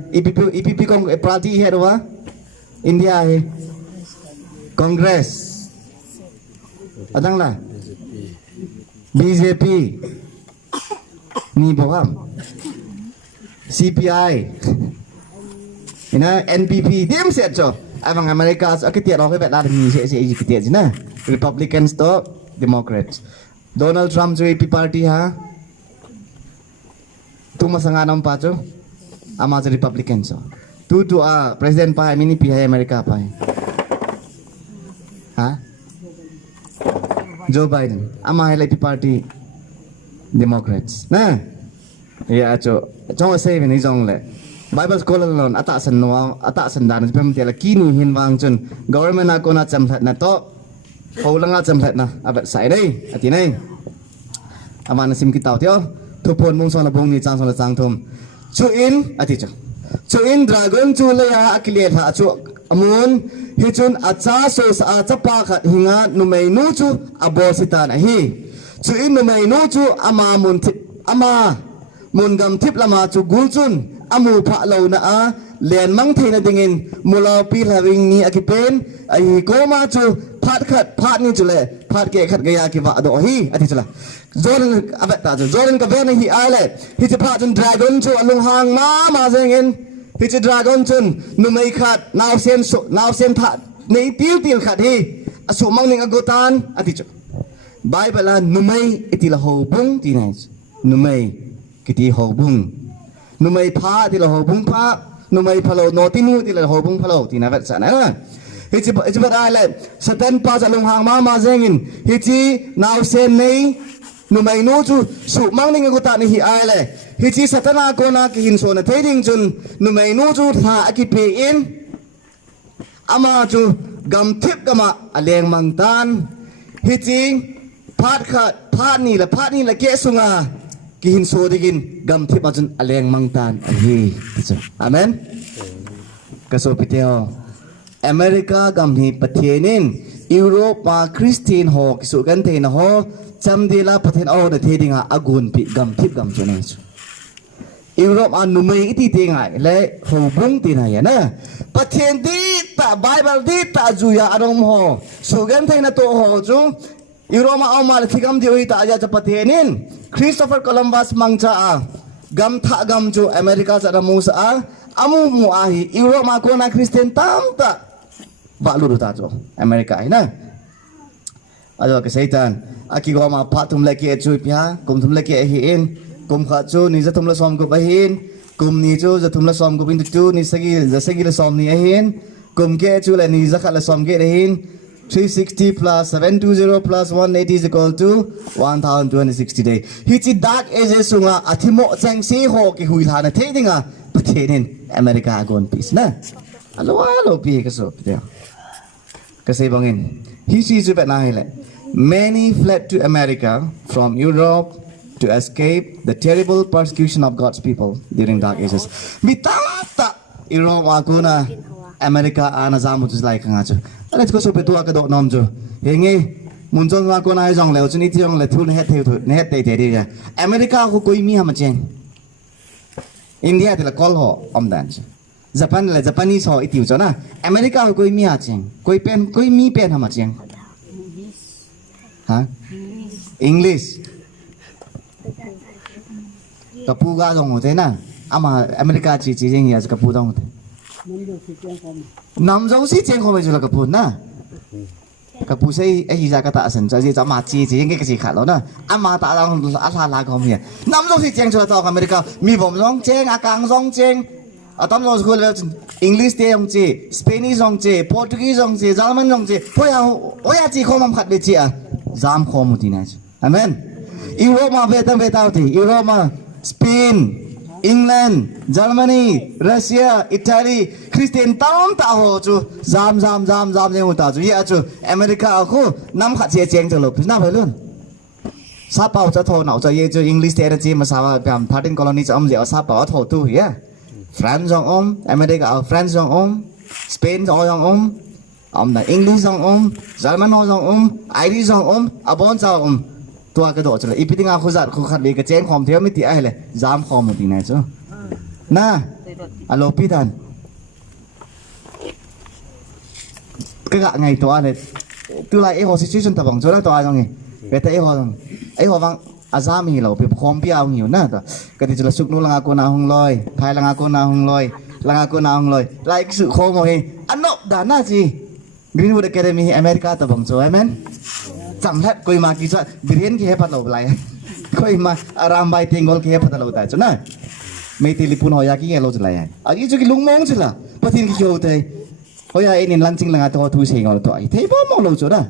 EPP kong party head wa India he Congress adang la BJP ni boham CPI NPP dem set cho among America so kitiat ro ke bet la ni se kitiat jina Republicans to Democrats Donald Trump jo AP party ha tu masangan nampak tu ama je Republican so tu Presiden pa mini pihak Amerika pa ha Joe Biden ama highlight party Democrats nah ya cho say ni jong le Bible scholar lon ata san dan pem te la kini hin wang chun government ako na chamthat na to ho langa chamthat na abat sai dai ati nei ama na sim ki taw tyo thu pon mung so na bong ni chang so la chang thum chu in ati chu in dragon chu le ya akile tha chu amun hi chun acha so sa chapa khat hinga numei nu chu abositan a hi chu in numei nu chu ama mun gam thip lama chu gul chun amu pha lo na a len mang theina dingin mulo pi having ni akipen ai ko ma chu phat ni chu le phat ke khat ga ya ki wa do hi ati chula zolen abata zolen ka ven hi ale hi chu pha chun dragon chu alung hang ma zengin hi chu dragon chun nu mai khat naw sen tha nei til khat hi asu mang ning agotan ati chu bible la nu mai itila ho bung ti nai nu mai kiti ho bung nu mai pha ti la ho bung pha nu mai phalo no ti nu ti la ho bung phalo ti na vat sa na hi chi ba ai le satan pa za lung hang ma zengin hi chi naw sen nei nu mai no chu su mang ning ko ta ni hi ai le hi chi satana ko na ki hin so na thading chun nu mai no chu tha aki pe in ama chu gam thip kama aleng mang tan hi chi phat ni la ke sunga ki hin so digin gam thip achun aleng mang tan hi amen ka so piteo America gam hi pathenin Europe ma Christian ho ki su kan the na ho chamdela pathen au da thedinga agun pi gam thip gam chone Europe an numei iti te ngai le ho bung ti na ya na pathen di ta Bible di ta juya adom ho su kan the na to ho chu Europe ma au mal thigam di oi ta ja cha pathenin Christopher Columbus mangcha a gam tha gam chu America cha da mu sa amu mu a hi Europe ma ko na Christian tam ta ba lu ta chu America ai na ayo ke satan aki go ma phatum le ke chu pya kum thum le ke hi in kum kha chu ni za thum la som ko ba hin kum ni chu za thum la som ko bin tu ni sagi la som ni hin kum ke chu le ni za kha la som ke hin 360 plus 720 plus 180 is equal to 1260 day hi chi dark ages sunga athimo chang si ho ki hui tha na thedinga pathenin America gon peace na alo pi ka so pya ka sei bangin hi si chu ba na hele many fled to America from Europe to escape the terrible persecution of God's people during dark ages mitata Europe wa kuna America ana zamu tu like nga chu let's go so pe tua ka do nom chu hengi munjong wa ko na jong le chu ni tiong le thu ne het te te ri ya America ko koi mi ham cheng India de la call ho om dan Japan le Japanese ho itiu cho na America ko koi mi ha cheng koi mi pen ham cheng ha English kapu ga dong ho te na ama America chi jing ya kapu dong nam dong si cheng ho me ju la kapu na kapu sei ai ja ka ta san cha ji cha ma chi jing ke ka chi kha lo na ama ta lang a la ko mi nam dong si cheng chu ta America mi bom dong cheng a kang dong cheng a tom dong school English te yong chi Spanish dong chi Portuguese dong chi German dong chi oya chi kho mam khat be chi a zam kho mu ti na amen Europe ma be ta ti Europe ma Spain England Germany Russia Italy Christian tam ta ho chu zam ne ta chu ya chu America khu nam khat che cheng chu lo na phai lun sa pao cha tho nau cha ye chu English te chi ma sa pam 13 colony cha je sa pao tho tu ya France jong America France jong Spain jong da English jong German jong Irish jong abon jong tua cái độ cho là ít tiếng Anh khu khát bị cái chén khom thiếu mấy tí ai là dám khom một tí này chứ na alo Pathen cái gạ ngày tua này từ lại hồ situation tập bằng chỗ đó tua rồi cái thấy hồ vang azam hi lo bị khom piao nhiều na cái thì là sụp nu lang na hung loi thay lang na hung loi lại cái sự khom rồi anh nộp đã na gì Greenwood Academy America tập bằng chỗ amen chẳng hết coi mà kỹ thuật biến kia bắt đầu lại coi mà aram bay tiếng gol kia bắt đầu tại chỗ này mấy telepon họ cái nghe lâu rồi lại à ý cái lúng mong chứ là bắt thiên cái kiểu thế họ ya nên lăng chinh là tôi thu sinh ngồi tôi thấy bao mong lâu rồi đó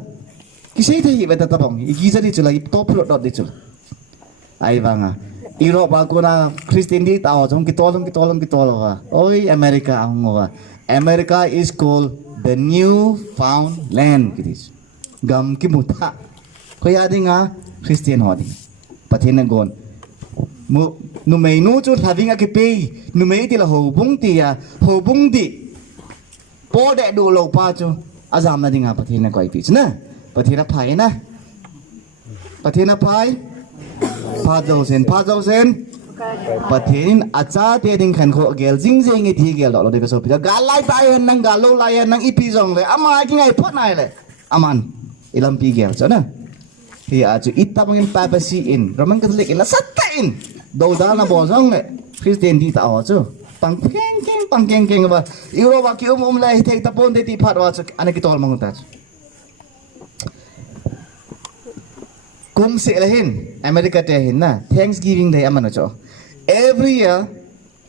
cái gì thế vậy ta bông cái gì đi chứ là top lot đó đi chứ ai vâng à Europe aku na Christian di tahu jom kita lah oi America aku America is called the new found land gitu gam ki muta ko ya dinga Christian hodi pathina gon mu nu mei nu chu having a ke pe nu mei ti la ho bung di po de du lo pa chu azam na dinga pathina ko ai pi na pathina phai na pathina phai Pathen Pathen acha te ding khan kho gel jing jing e thi gel lo de so pi ga lai tai nang ga lo lai nang ipi jong le ama ki ngai phot nai le aman ilam pi gel so na thì a chu ita bangin papacy in roman catholic in la satta in do da na bo jong le Christian di ta o chu pang keng ba euro ba ki le te ta pon de ti phat wa chu ana ki tol mang ta kum se lahin America te hin na Thanksgiving Day amano cho every year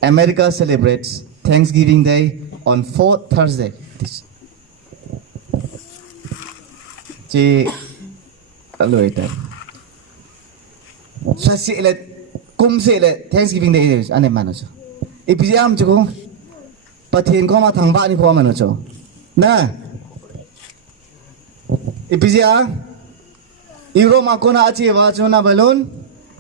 America celebrates Thanksgiving Day on 4th Thursday chi lười ta sa se le kum se le Thanksgiving Day anh em mano cho ipiam chu ko pathen ko ma thang ba ni ko mano cho na ipia Europe ako na achi wacho na balon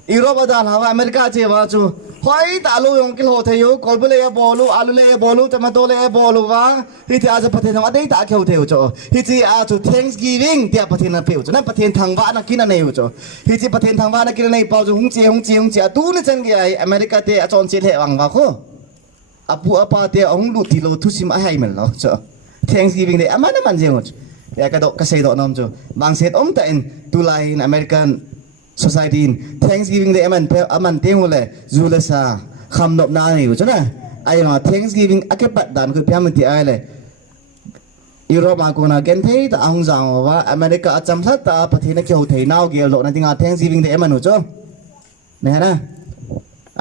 Europe adal hawa America achi wacho hoi talu yong kil ho thayo kolbule e bolu alu le e bolu tomato le e bolu wa hi ti aja pathen ma dei ta kheu theu cho hi ti a chu Thanksgiving tia pathen na peu cho na pathen thang ba na kin na nei cho hi ti pathen thang ba na kin nei pau chu hung che tu na chen ge ai America te a chon che le wang wa kho apu apa te ong lu ti lo thu sim a hai men lo cho Thanksgiving Day amana man jeng cho ya ka do ka sei do nom cho bang set om ta in tu lai in American society in Thanksgiving Day aman te hole zulasa kham nop na ni cho na ai ma Thanksgiving akepat dan ku pyam ti ai le Europe ma ko na gen thei ta ang jang wa America acham thlat ta pathina ke ho thei naw ge lo na tinga Thanksgiving Day aman cho me na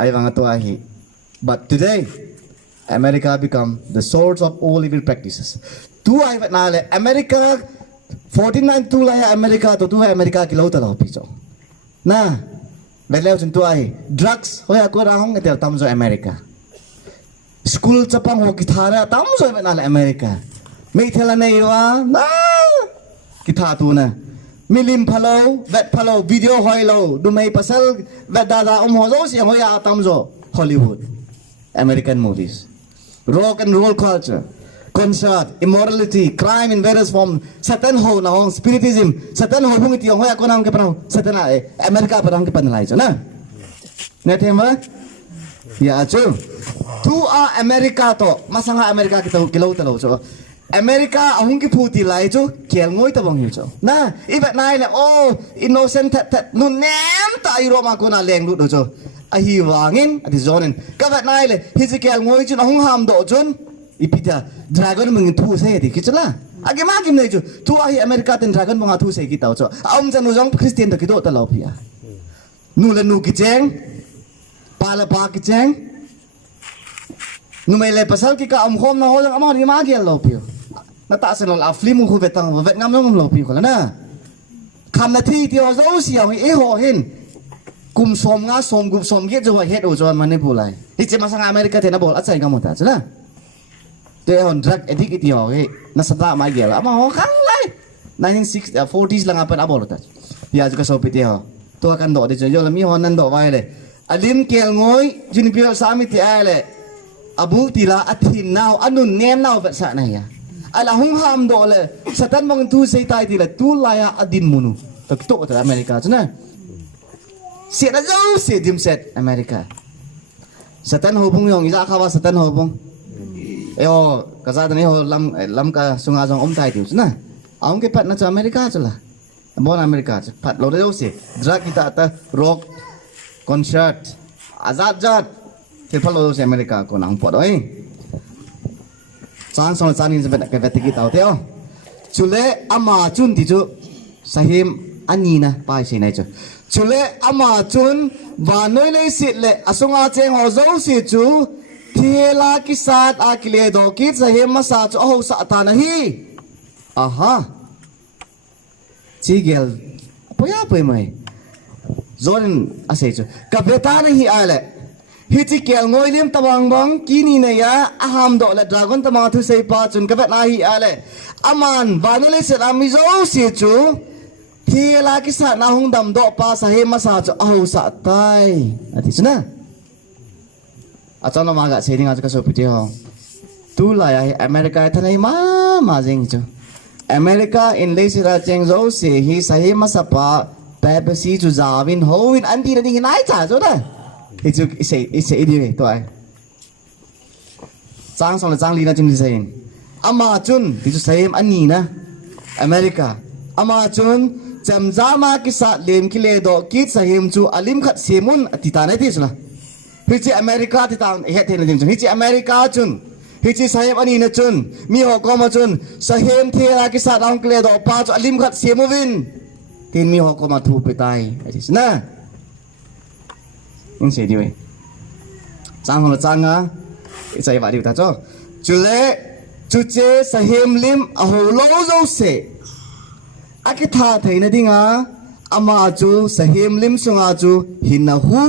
ai wang to ai but today America become the source of all evil practices tu ai vat na le America 49 tu la America to tu America ki lo ta lo pi cho na ve leo chun tu ai drugs hoya ko ra hong etel tam zo America school chapang ho ki thara tam zo vat na le America me thela nei wa na ki tha tu na milim phalo vet phalo video hoi lo du mei pasal vet da ho zo si hoya tam zo Hollywood American movies rock and roll culture concert, immorality, crime in various forms. Satan ho na hong spiritism. Satan ho bung iti hong hoya ko na hong ke panong Satan na America pa hong ke panalay cho na. Nete ba? Ya chu. Tu a America to masanga America kita kilaw talo cho. America hong ki puti lai cho kiel ngoy ta bang cho. Na ibat nai le oh innocent tat nu nem ta iro ma ko na leng lu do cho. Ahi wangin ati zonin. Kabat nai le Ezekiel ngoy chu na hong ham do chun ipita dragon mengin thu se di kichla age ma kim nei chu tu ai America ten dragon mong thu se ki tau cho om chan nu jong Christian ta ki do ta lo pia nu le nu ki cheng pa la pa ki cheng nu mai le pasal ki ka om khom na ho jang amon ki ma ki lo pia na ta se lo la flim khu vetang vet ngam long lo pia ko na kham na thi ti ho zo si ang e ho hin kum som nga som gup som ge jo het o jo man ne pulai hi che ma sang America te na bol achai ngam ta chla te hon drug addict iti ho he na sata mai gel ama ho khang lai 1940s lang apan abol ta ya ka so piti ho to kan do de jo la mi hon nan do vai le alim kel ngoi jun pi sami ti ai le abu tila athin naw anun nem naw va sa na ya ala hung ham do le satan mong tu sei tai ti le tu la ya adin munu to to America chna se na jo se dim set America satan ho bung yong ja khawa satan ho bung yo kaza tani ho lam ka sunga jong om tai tiu na aung ke pat na cha America chula bon America pat lo de se drug kita ta rock concert azad jat ke phalo se America ko nang po doi chan son chan in se ke vet ki tau teo chule ama chun ti chu SAHEM ani na pai se nai chu chule ama chun và nơi lấy xịt lệ asunga cheng ho zo si chu thela ki sat akile do kit sahem ma sa chu ho sa ta na hi aha chigel poya poi mai zorin ase chu ka beta na hi ale hi chi kel ngoi lim tawang bang kini na ya aham do la dragon tama thu sei pa chun ka bet na hi ale aman và nơi lấy xịt ami zo si chu thì là cái sản nào không đầm độ pa sa hem sa cho au sa tai thì chứ na à cho nó mà gạ xe đi ngã cho cái số video tu lại America thế này mà riêng chứ America in lấy ra cheng dấu xe hi sa hem sa pa Pepsi chu zawin hoin anti na ding nai cha cho đó thì chú sẽ đi về tuổi trang xong là trang lý na chun đi xe ama chun thì chú sa hem anh nhỉ na America ama chun cham zama ki sa lem ki le do kit sahem chu alim khat semun atita nai ti chuna hi chi America ti tang he the lim chun hi chi America chun hi chi sahem ani na chun mi ho ko ma chun sahem the la ki sa dang ki le do pa chu alim khat semovin tin mi ho ko ma thu pe tai ati na in se di we chang ho chang a sai va di ta cho chu le chu che sahem lim a ho lo zo se aki tha thei na dinga ama chu sahem lim sunga chu hinna hu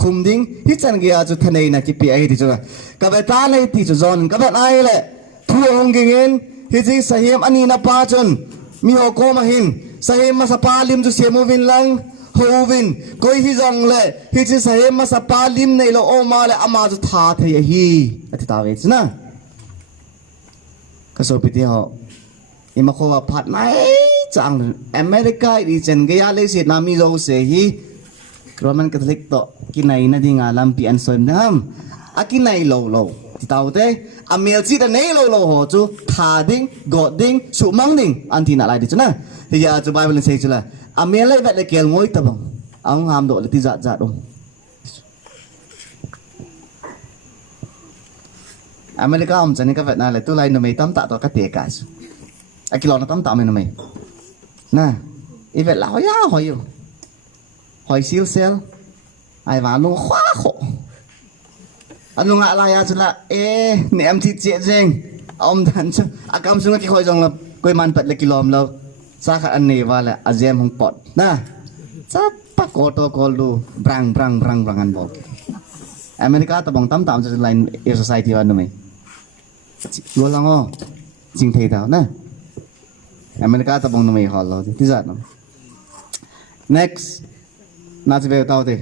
khumding hi chan gia chu thanei na ki pi ai ti chu ka ba ta nei ti chu zon ka ba ai le thu ong gingen hi ji sahem ani na pa chun mi ho ko ma hin sahem ma sa pa lim chu semovin lang hovin koi hi jong le hi ji sahem ma sa pa lim nei lo o ma le ama chu tha thei hi ati ta ve chna ka so pi ti ho ima ko phat nai chang America đi chen ge ya le se na mi zo se hi Roman Catholic to kinai na dinga lampi an soim nam akinai lo ti tau te amel chi da nei lo ho chu tha ding god ding su mang ding an ti na lai di chuna thì giờ chu Bible se chu la amel lai vet le kel ngoi ta bang ang ham do le ti za za dong America am chani ka vet na le tu lai no me tam ta to ka te ka su akilo na tam ta me no me na ivet la ya hỏi yêu hỏi siêu sel ai vào luôn khóa khổ anh luôn ngại la ya chứ là ê nè em thịt chết riêng ông thằng chứ à cam xuống cái khối dòng là quay man bật là kilom lâu sa khát anh này vào là azem không pot na sắp bắt cô to cô lu brang anh bảo America ta bong tam tam cho lại air society vào mày luôn lang ô chính thầy tao na America ta bong mày hỏi lo thì sao next nát về tao thì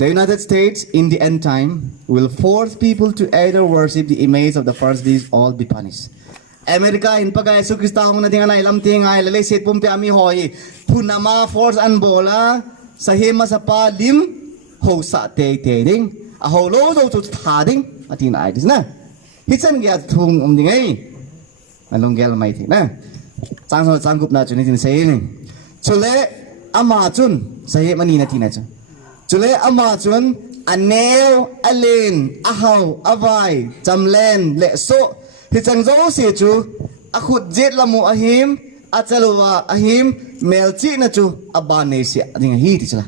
the United States in the end time will force people to either worship the image of the first beast or be punished. America in pagay Yesu Krista hong nating anay lam tingay lalay set pumpi ami hoy punama force an bola sa hema sa pa lim ho sa te ding a ho lo zo chu tha ding atin ai dis na hitsan gya thung ding ai along gel mai thi na chang so chang gup na chu ni tin sei ni chule ama chun sa he mani na tin na chu chule ama chun anel alen ahau avai chamlen le so hi chang zo si chu a khut jet lamu ahim achalwa ahim melchi na chu abane si ding hi ti chala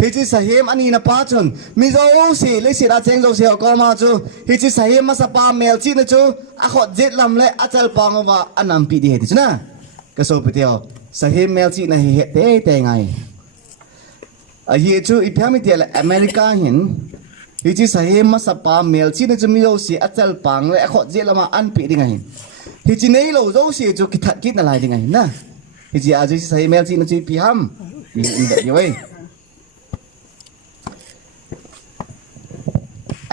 hi chi sahem ani na pa chun mi zo si le si ra cheng zo si ko ma chu hi chi sahem ma sa pa melchi na chu a khot jet lam le achal pangwa anam pi di he ti chuna ka so piteo sahem melchi na he te ngai a hi chu i phami te la America hin hi chi sahem ma sa pa melchi na chu mi zo si achal pang le a khot jet lama an pi di ngai hi chi nei lo zo si chu kithat kit na lai di ngai na hi chi a chi sahem melchi na chu pi ham ni in da yoi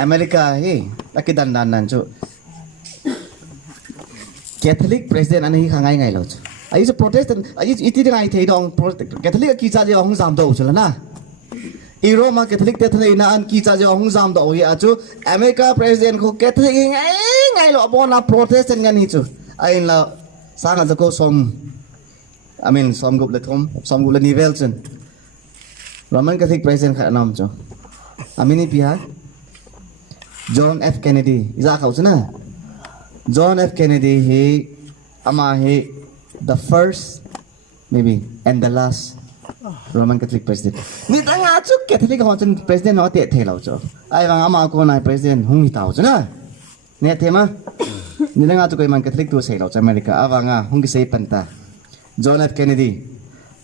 America hi laki dan nan chu Catholic president an hi khangai ngai lo chu ai chu Protestant ai iti ngai thei dong Catholic ki cha je hong zam do chu la na Roma Catholic te thlei na an ki cha je hong zam do hi a chu America president ko Catholic ngai lo bona Protestant ngan hi chu ai la sang an ko som I mean som gup le thom som gup le nivel chen Roman Catholic president kha nam chu amini pi ha John F. Kennedy isa khẩu chứ na John F. Kennedy he ama he the first maybe and the last Roman Catholic president. Ni tang acu Catholic ho chen president ho te the lo cho. Ai bang ama ko nai president hung hi tao cho na. Ne the ma. Ni tang acu ko man Catholic tu sei lo cho America awanga hung ki sei panta. John F. Kennedy,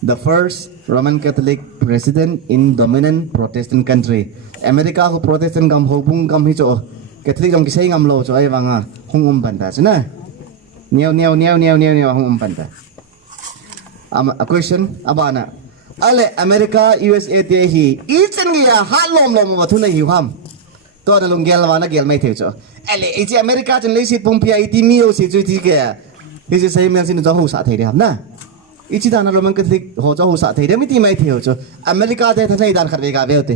the first Roman Catholic president in dominant Protestant country. America ho Protestant gam ho bung gam hi cho. Catholic jong ki sei ngam lo cho ai banga hung panta cho na. Niao hung panta. A question abana. Ale America USA te hi ichen ya halom lom ma thuna hi ham to da lung gel wana gel mai the cho ale ichi America chen le si pum pia iti mio si chu ti ke hi si sai men sin jo ho sa thei de ham na ichi da na Roman Catholic ho jo ho sa thei de mi ti mai the cho America te thanai dan khat ve ga ve te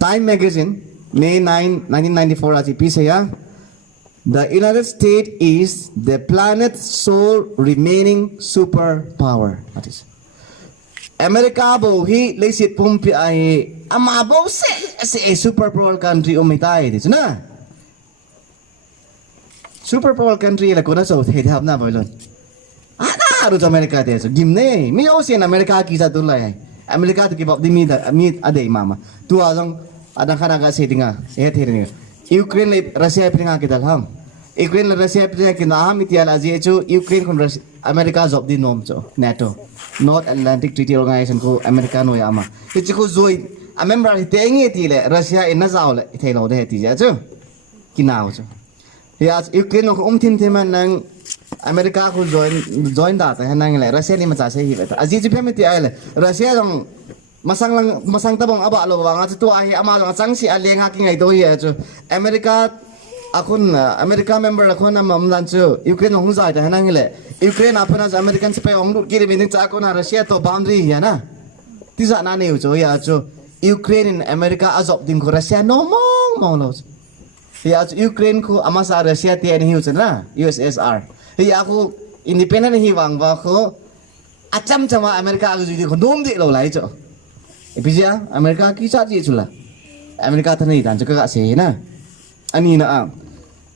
Time magazine May 9 1994 aji piece ya The United States is the planet's sole remaining superpower. That is. America bo hi lesit pumpi ai ama bo se superpower country umitai dis na. Superpower country la kona so the hab na boilon. Ana ru America de so gimne mi ocean America ki sa tulai. America to give up the mi ade mama. Tu azong ada khana ga settinga se the Ukraine le Russia pinga ke dalham. Ukraine le Russia pinga ke naam itiala je chu Ukraine kon America job di nom cho NATO North Atlantic Treaty Organization ko America no yama. Ti ko zoi a member te ngi ti le Russia in na zaw le thei lo de ti ja chu. Kinao chu. Ya Ukraine ko tin the man nang America ko join da ta nang le Russia ni ma cha se hi ta. Aji ji phe ti ai le Russia jong masang tabong aba lo wa nga tu ai ama nga chang si aleng ha ki ngai do ye chu America akun America member akon na mamlan chu Ukraine hong zai ta nang le Ukraine apana American se pe ong ru ki re bin cha ko na Russia to boundary ya na ti za na ne chu ya chu Ukraine in America azop din ko Russia no mong lo ya chu Ukraine ko ama sa Russia ti ani hu chu na USSR ya ko independent hi wang wa ko acham chama America ga ju di ko dom de lo lai chu Epizia America ki sa ji chula America thani dan chaka se na ani na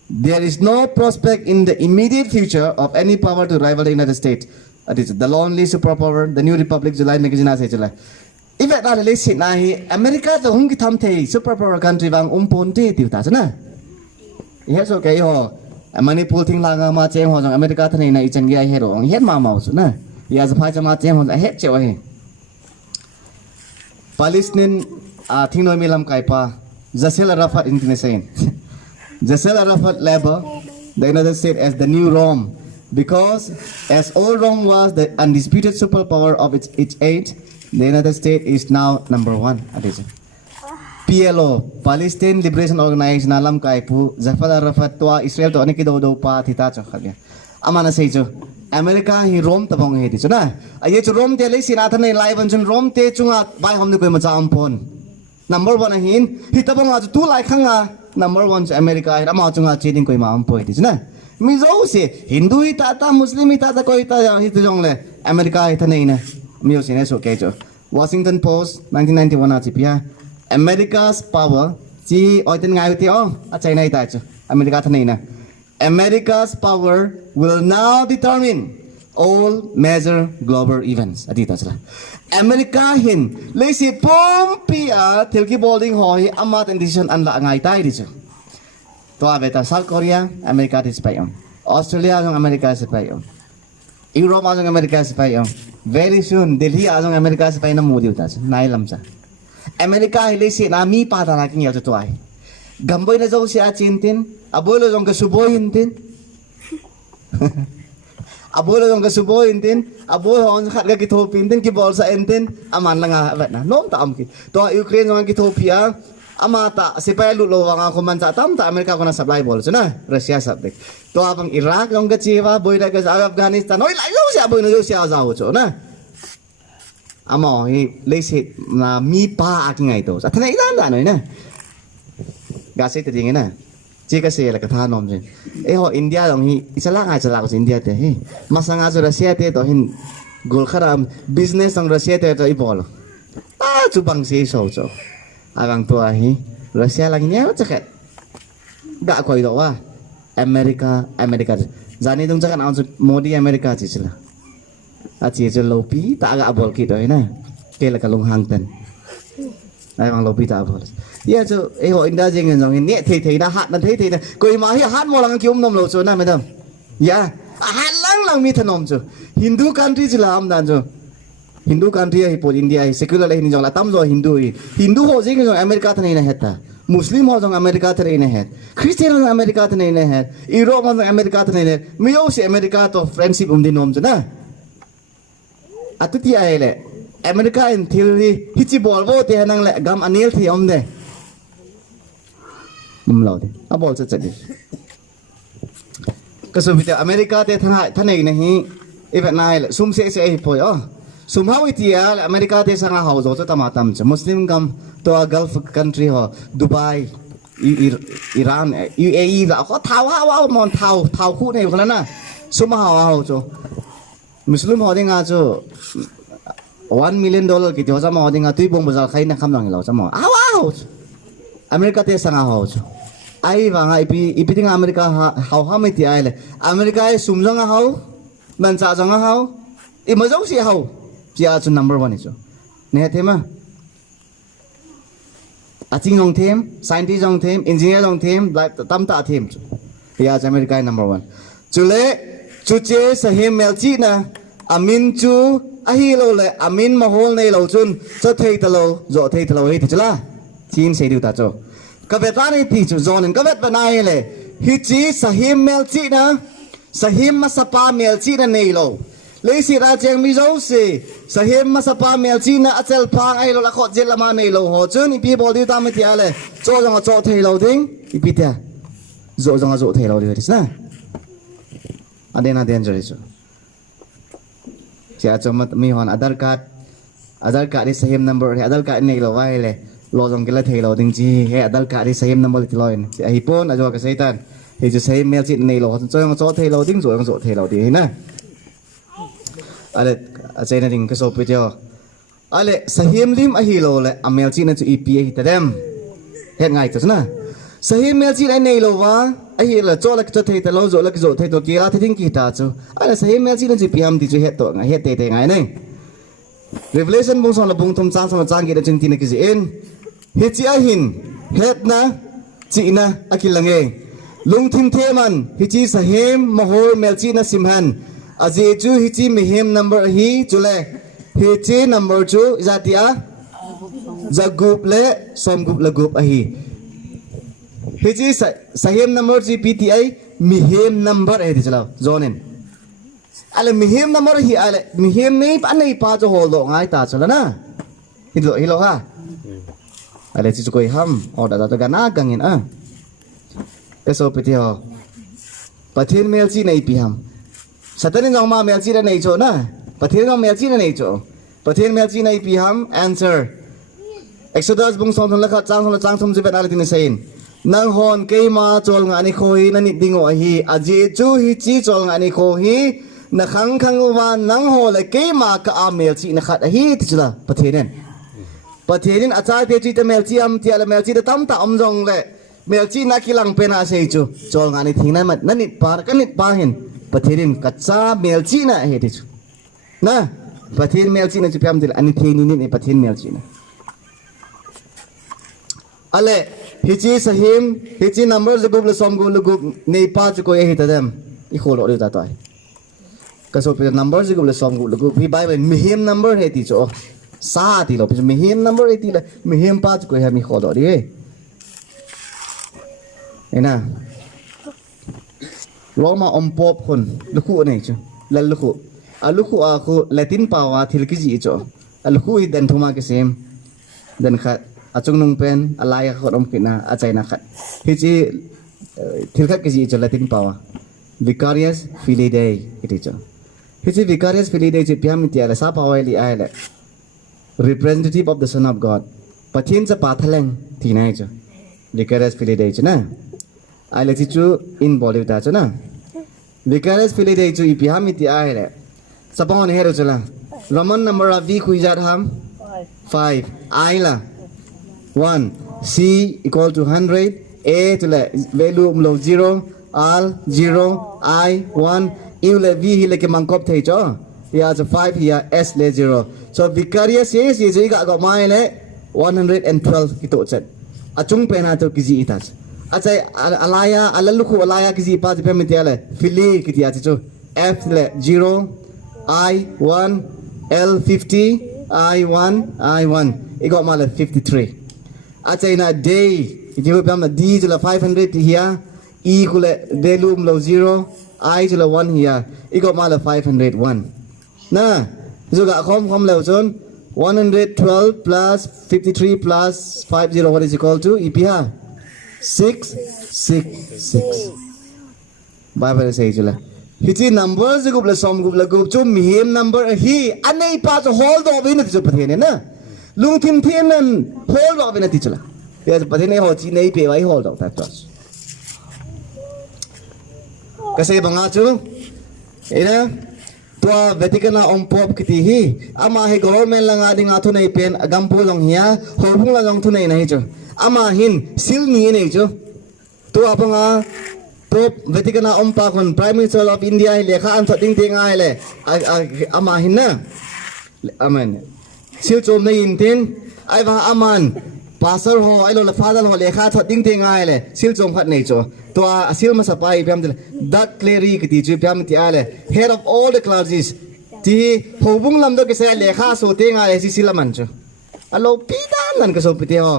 there is no prospect in the immediate future of any power to rival the United States. That is the lonely superpower, the new republic July magazine se chula if at all sit na hi America to hung ki tham the superpower country bang pon ti ti ta na yes okay ho Manipur thing la nga ma che ho jong America thani na i chang ya he ro het ma ma su na ya sa pha chama che ho het che wa he Palestinian thing no milam kaipa Yasser Arafat International Yasser Arafat label the United States as the new Rome because as old Rome was the undisputed superpower of its age, the United States is now number one. PLO Palestine Liberation Organization alam kaipu Yasser Arafat to Israel to aniki do pa thita cho khalia amana sei cho America hi Rome tabong he dis na aye chu Rome te le sina thane live an chun Rome te chunga bai hom ni ko ma cham pon number 1 hin hi tabong a tu lai khanga number 1 chu America hi ama chunga cheding ko ma am poi dis na mi zo se Hindu hi ta Muslim hi ta ko ta hi tu jong le America hi thane na mi o sine so ke cho Washington Post 1991 a chipia America's power ji oiten ngai ti o a China ta chu America thane na America's power will now determine all major global events. Adita sila. America hin lesi pompia tilki bowling hoy amat decision anla ngai tai dicho. To abeta South Korea America dispayom. Australia ang America dispayom. Europe ang America dispayom. Very soon Delhi ang America dispay na mudi utas. Nailam sa. America lesi na mi pata na king yato tuai. Gamboy na zo si achintin, aboy lo jong kasuboyin tin. Aboy lo jong kasuboyin tin, aboy hon khat ga kitopin tin ki bol sa enten aman lang nga na nom ta am ki. To Ukraine jong kitopia amata si pa lu lo nga ko man sa tam ta America ko na supply bol so na Russia subject. To abang Iraq jong gachiwa boy na ga Afghanistan. Oy layo si aboy na yo si azaw cho na. Amo hi lesi na mi pa aking ay to. Sa tanay ilan ano na. Gasi te dingin na. Chika se la katha nom jin. E ho India dong hi isala nga chala ko India te hi. Masanga so Russia te to hin gol kharam business ang Russia te to ibol. Chu bang se so cho. Abang to hi Russia lang nya chaket. Ga koi do wa America. Zani dong chakan ang Modi America chi chila. chỉ cho lâu pi ta gạ bol kít đấy này kia là cả lông hàng tần ai mang lâu pi ta bol yeah cho ấy họ India riêng người rằng nhẹ thì đã hát nó thấy thì này coi mà hát một lần kêu nôm lâu cho này mấy thằng yeah hát lăng mi thân nôm cho Hindu country chỉ làm đàn cho Hindu country hay po India secular là hình giống là tâm rồi Hindu họ riêng người rằng America thân này hết ta Muslim họ rằng America thân này hết Christian rằng America thân này hết Europe họ rằng America thân này hết mấy ông sẽ America to friendship đi nôm cho na at tu ai lệ America in theory hichi ball vô thì năng lệ gam anil thì ông đây lâu đi à ball sẽ chạy đi cái số video America thì thân này này event này là sum sẽ phơi sum how it là America thì sang hậu rồi cho tamatam chứ Muslim gam to Gulf country ho Dubai Iran UAE là có thao mòn thao khu này còn là sum hậu cho Muslim họ đi ngã cho $1 million cái điều sao mà họ đi ngã tuy bông bây giờ khai na khăm lòng lâu sao mà America thế sang hậu cho ai và ngay ipi tiếng America hậu mấy thì ai là America ấy sum rong hậu mình trả rong hậu mà giống gì hậu chỉ là cho number one cho nè thế mà chính dòng thêm scientist dòng thêm engineer dòng thêm lại tâm tạ thêm thì America number one chú lệ chú chế SAHEM melchih na amin chú ahi lo le amin mahol nei lo chun cho thei ta lo zo thei ta lo hei thila chin sei diu ta cho ka vet la nei ti chu zon en ka vet ba nai le hi chi SAHEM melchih na SAHEM masapa melchih na nei lo le si ra cheng mi zo se SAHEM masapa melchih na achel phang ai lo la kho jel lama nei lo ho chun ipi bol diu ta me ti ale cho thei lo ding ipi ta zo thei lo diu na Adena dangerous. Siya cuma mi hon Aadhaar card di SAHEM number Aadhaar card ni lo wai le lo jong kila thei lo ding chi he Aadhaar card di SAHEM number ti loin si hipon ajo ka saitan he ju SAHEM melchih ni lo cho thei lo ding zo thei lo di na ale achai na ding ka so pityo ale SAHEM lim a hi lo le melchih na chu EPA hi tadem het ngai tu na SAHEM melchih ai nei lo wa ai là cho thầy ta lâu rồi là cái rồi thầy tổ kia là thầy thinh kỳ ta chứ ai là SAHEM melchih nó chỉ piam thì chỉ hết tội ngay hết tệ ngay này Revelation bung son là bung thom trang kia đã chứng tin cái gì en hết chỉ ai hin hết na chỉ na akilang nghe lung thim thêm man hết chỉ SAHEM mahol melchih na simhan aje chu hết chỉ mehem number hi chu le hết chỉ number chu zatia za group le som group la group ahi hey ji SAHEM number ji PTI mehem number है दिखलाओ zonen अले mehem number ही अले mehem नहीं पान नहीं पा जो हो लो ngay ta चला ना हिलो हा अले चीज़ कोई हम और दादा गाना गंगेन कैसो पिटे हो Pathen melchih नहीं पी हम सतने जों मा melchih ना नहीं चो ना Pathen जों melchih ना नहीं चो Pathen melchih नहीं पी हम answer Exodus bung song thon lakhat chang thom jiben ale tin sein nang hon ke ma chol nga ni khoi na ni dingo hi aji chu hi chi chol nga ni kho hi na khang wa nang ho le ke ma ka a melchih na khat hi tichla Pathenin acha te chi te melchih am ti ala melchih te tam ta om jong le melchih na kilang pena sei chu chol nga ni thing na nit pa hin Pathenin ka cha melchih na he ti chu na Pathen melchih na chu pyam dil ani theni ni Pathen melchih na ale hichi SAHEM hichi number zagub le som gub nei pa chu ko hi ta dem I kholo de ta tai ka so pe number zagub le som gub hi bible mehem number he ti cho sa ti lo pe mehem number he ti le mehem pa chu ko ha mi kholo de ena Roma pop khon lukhu nei chu la lukhu a khu latin pawa thil ki ji cho lukhu hi dan thuma ke sem dan kha achung nung pen alai ka khom kina achai na khat hi chi thil khat ke ji cho latin pawa vicarious filii dei iti cho hi chi vicarious filii dei chi piam ti ala sa pawa li ai le representative of the son of god pathin cha pa thaleng ti nai cho vicarious filii dei cho na ai le chi chu in boliv ta cho na vicarious filii dei chu piam ti ai le sapon hero cho la roman number of v khuizat ham 5 ai la 1 C equal to 100 A to le value lo 0 R 0 I 1 U le V hi le ke mangkop thei cho here is 5 here S le 0 so vicarious is ga got my le 112 kito chat achung pena to kiji itas achai alaya alaluku alaya kiji pa de pemitiale fili kiti achu F le 0 I 1 L 50 I 1 it got my le 53 achai na day you pam D to la 500 here E kule delum lo 0 I to la 1 here it got my le 501 na zuga kom le chon 112 plus 53 plus 50 what is equal to EPH 666 Bible says jula hiti numbers group la som group la group chu mihim number hi anei pa so hold of in the pathen na lung tim thiên nan hold of in the chula ya pathen ho chi nei pe wai hold of that trust kasi banga chu ina tua Vatican na om pop kiti hi ama he government la nga ding athu nei pen agampo long hiya hobung la long thu nei nahi chu ama hin sil ni nei chu tu apanga top Vatican na om pa kon Prime Minister of India lekha an thoding te ngai le ama hin na amen sil chom nei in tin ai wa aman pastor ho ai lo la father ho lekha thoding te ngai le sil chom khat nei chu to asil ma sapai pyam that clearly kiti chu pyam ti ale head of all the clergies ti hobung lam do ke se lekha so te nga le si silaman chu alo pidan nan ka so pite ho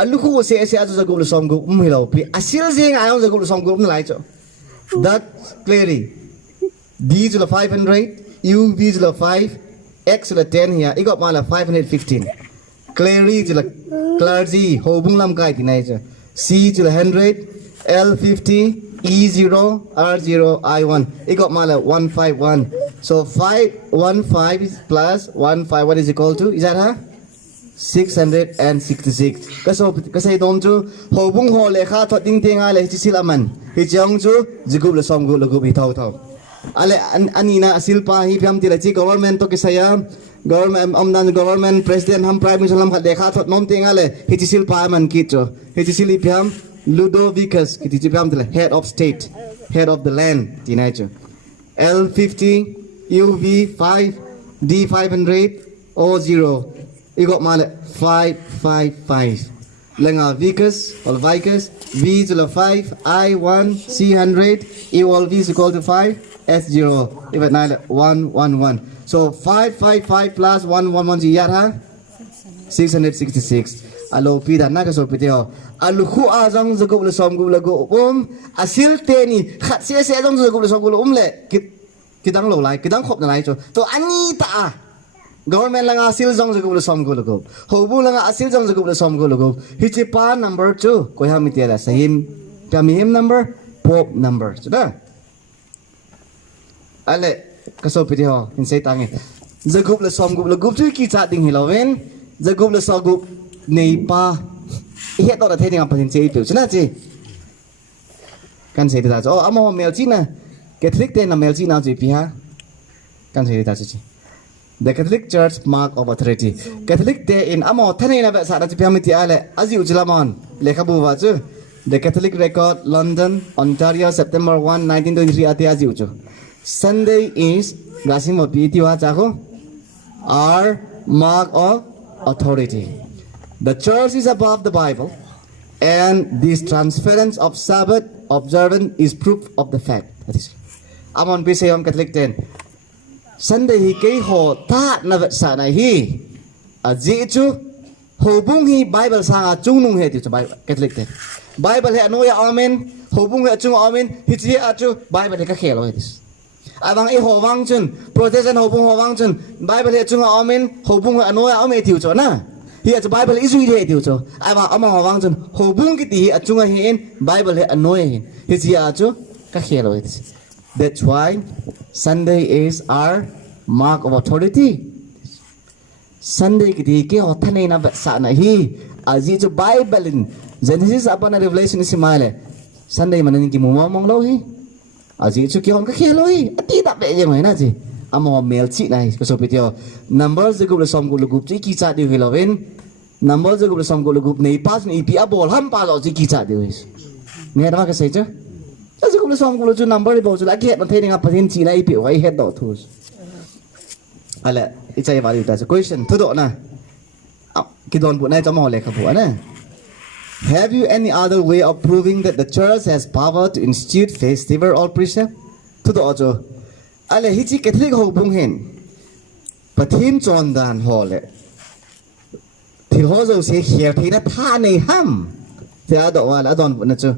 alu khu se azu za gulu som gu hilo pi asil je nga yong za gulu som gu lai chu that clearly D to the 500 U V to the 5 X to the 10 here it got my 515 clearly to the clergy hobung lam kai ti nai chu C to the 100 L50 E0 R0 I1 it got my 151 so 515 plus 15 what is equal to is that 666 kasi dom chu hobung ho lekha thoding tenga le chi silaman hi chang chu jigup le som gu le gu bi thau thau ale anina asil pa hi pyam ti la chi government to kisaya government amnan government president ham prime minister lam kha lekha thot nom tenga le hi chi sil pa man ki cho hi chi sili pyam Ludovicus kiti pyam ti la head of state head of the land ti nai chu L50 UV 5 D500 O0 it got my 555 lenga vicus or vicus V to the 5 I1 C100 E all V is equal to 5 S0 even 111 so 555 plus 111 ji yat ha 666 alo pi da na ka so pite ho alu khu a jong zu gu le som gu le gu asil te ni khat se jong zu gu le som gu le le kidang lo lai kidang khop na lai cho to ani ta government la nga asil jong zu gu le som gu le gu ho bu la nga asil jong zu gu le som gu le gu hi chi pa number 2 ko ha mi te la sahim kamihim number pop number so da ale ka so pite ho in sai tangi zu gu le som gu le gu chu ki cha ding hi lo wen zu gu le so gu nei pa hiện đó là thế nào phần chế biểu chính là gì căn chế thì là cho amo melchih na Catholic tên là melchih nào gì pia căn chế thì là gì the Catholic Church mark of authority Catholic day in amo thế này là vậy sao là chỉ pia mới tia lại aziu chilamon lekha bu wa chu the Catholic record London Ontario September 1 1923 ati aziu chu Sunday is gasimo pi tiwa cha ko our mark of authority. The church is above the Bible, and this transference of Sabbath observance is proof of the fact. That is, amon pi sayom Catholic ten. Sunday hi kei ho ta na vet sa na hi. A ji chu ho bung hi Bible sa nga chung nung he ti chu Catholic ten. Bible he anoya amen. Ho bung he chung amen. Hi ji a chu Bible he ka khelo he tis. Abang i ho wang chun Protestant ho bung ho wang chun Bible he chung amen. Ho bung he anoya amen ti chu na. Hi a Bible is read he tiu cho ai ba ama wang chun ho bung ki ti a chunga hin Bible he anoi hin hi chi a chu ka khelo it that's why Sunday is our mark of authority Sunday ki ti ke ho thane na ba sa na hi a ji chu Bible in Genesis upon Revelation is male Sunday manan ki mu mong lo hi a ji chu ki hon ka khelo hi ti da be je mai na ji amo melchih nai ko so pitio numbers de group som group chi ki cha di hiloven numbers de group som group nei pas ni pi abol ham pa lo chi ki cha di wis ne da ka sei cha as group som group chu number bo chu la ke man thei nga pathin chi nai pi wai head do thus ale ichai value ta question thodo na kidon bu nai chamo le khabu na have you any other way of proving that the church has power to institute festival or precept thodo ajo ale hichi catholic ho bung hen pathin chon dan ho le thil ho zo se khier thi na tha nei ham ja do wa la don bu na chu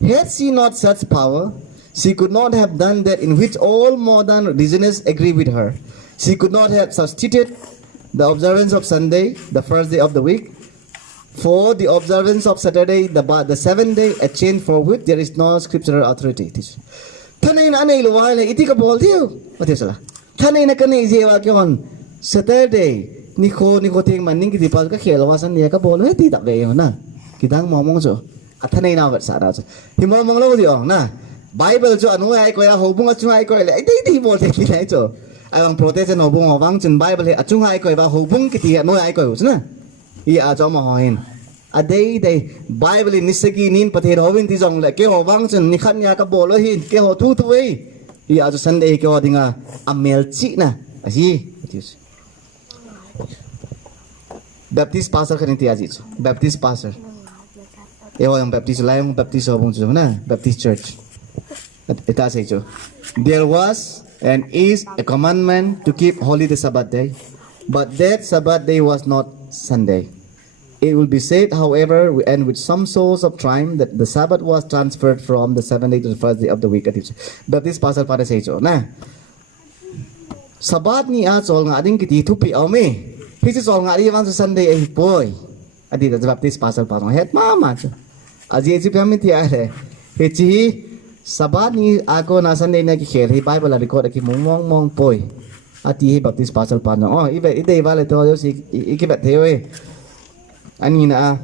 had she not such power she could not have done that in which all modern religions agree with her. She could not have substituted the observance of Sunday, the first day of the week, for the observance of Saturday, the seventh day, a change for which there is no scriptural authority. Thanay na anay luwalay, iti ka bol diyo. What is that? Thanay na kanay siya kyon Saturday, niko ting maning kiti pal ka khilawasan niya ka bol, iti tak kayo na. Kitang momong so. At thanay na wat sa araw so. Himomong lo diyo na. Bible cho anu ai ko ya hobung achung ai ko le ai dei bol te ki lai cho ai bang protestant hobung awang chun Bible he achung ai ko ba hobung ki ti anu ai ko chna I a cho ma hoin a dei Bible ni segi nin pathe robin ti jong le ke hobang chun ni khan ya ka bol hi ke ho thu thu ei I a cho Sunday ke ho dinga a melchih na a hi Baptist pastor khanin ti aji Baptist pastor e ho yang Baptist lai yang Baptist hobung chu na Baptist church Ita say so. There was and is a commandment to keep holy the Sabbath day, but that Sabbath day was not Sunday. It will be said, however, and with some source of triumph, that the Sabbath was transferred from the seventh day to the first day of the week. Baptist pastor para say so. Na Sabbath ni a sol nga ding kiti thupi aw me. Hisi sol nga di wang Sunday ay boy. Adi the Baptist pastor pa het mama. Aji ji pami ti are. Hichi Sabat ni ako na Sunday na ki khel hi Bible la record ki mong poi ati hi Baptist pastor pa no oh ide vale to yo si ikibat thewe ani na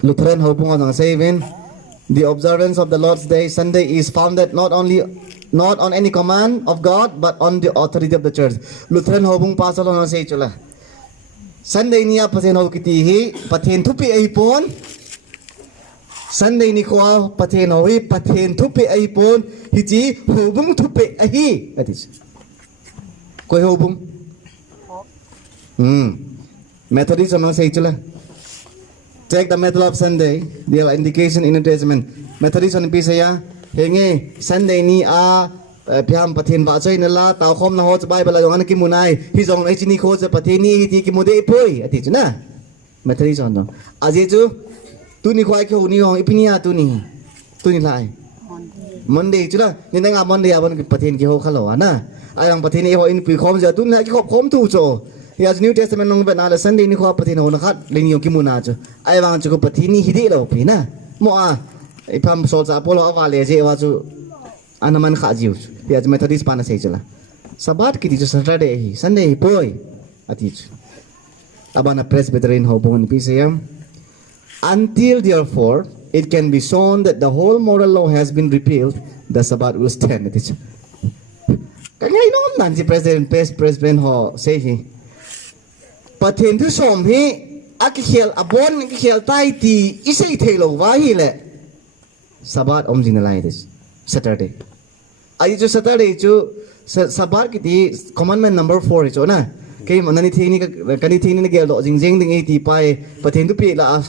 Lutheran hopung on saving the observance of the Lord's Day Sunday is founded not on any command of God but on the authority of the church Lutheran hopung pastor on say chula Sunday niya pasen ho kiti hi pathen thupi ai pon Sunday ni ko pathen hoy pathen thupe ai pon hiji hobung thupe ai atis koi hobung Methodist on say chula check the method of Sunday the indication in the Testament Methodist on pisaya henge Sunday ni a piam pathen ba choi na la taw khom na ho Bible la yong an ki munai hi jong ai chini kho cha pathen ni ti ki mode poi atis na Methodist on no aje chu tu ni khwai kho ni ho ipinia tu ni lai Monday chu la ni nga Monday abon pathen ki ho khalo na ayang pathen ni ho in pi khom ja tu ni ki khom tu cho ya New Testament nong ben ala Sunday ni kho pathen ho na khat le ni yong ki muna cho ai wang chu ko pathen ni hidi lo pi na mo a I pam so cha polo awa le je wa chu anaman kha jiu ya Methodist pa na sei chula Sabat ki ti chu Saturday hi Sunday poi ati chu abana Presbyterian ho bon pi sayam Until, therefore, it can be shown that the whole moral law has been repealed, the Sabbath will stand. Kaya inom nan si President ho say he. Pathen tu som hi akikhel abon akikhel tai ti isay thelo wa hi le. Sabbath om jinalai this Saturday. Ay chu Saturday chu Sabbath kiti commandment number 4 chu na. Kay manani thini kani thini ni gel do jing ding 80 pai pathen tu pi la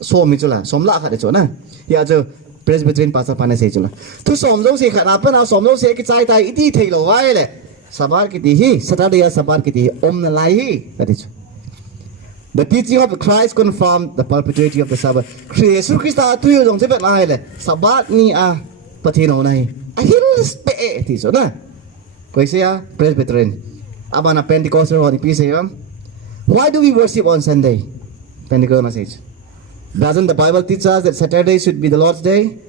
som mi chula som la kha de chu na ya chu Presbyterian pastor pa na sei chula tu som jo se kha na pa na som jo se ki chai tai iti thelo wai le Sabbath ki ti hi Saturday ya Sabbath ki ti om na lai hi that is the teaching of Christ confirmed the perpetuity of the Sabbath Jesus Christ tu yo jong se bet lai le Sabbath ni a pathen ho nai a hil spe ti so na koi se ya Presbyterian abana Pentecostal or the PCM why do we worship on Sunday Pentecostal message Doesn't the Bible teach us that Saturday should be the Lord's day?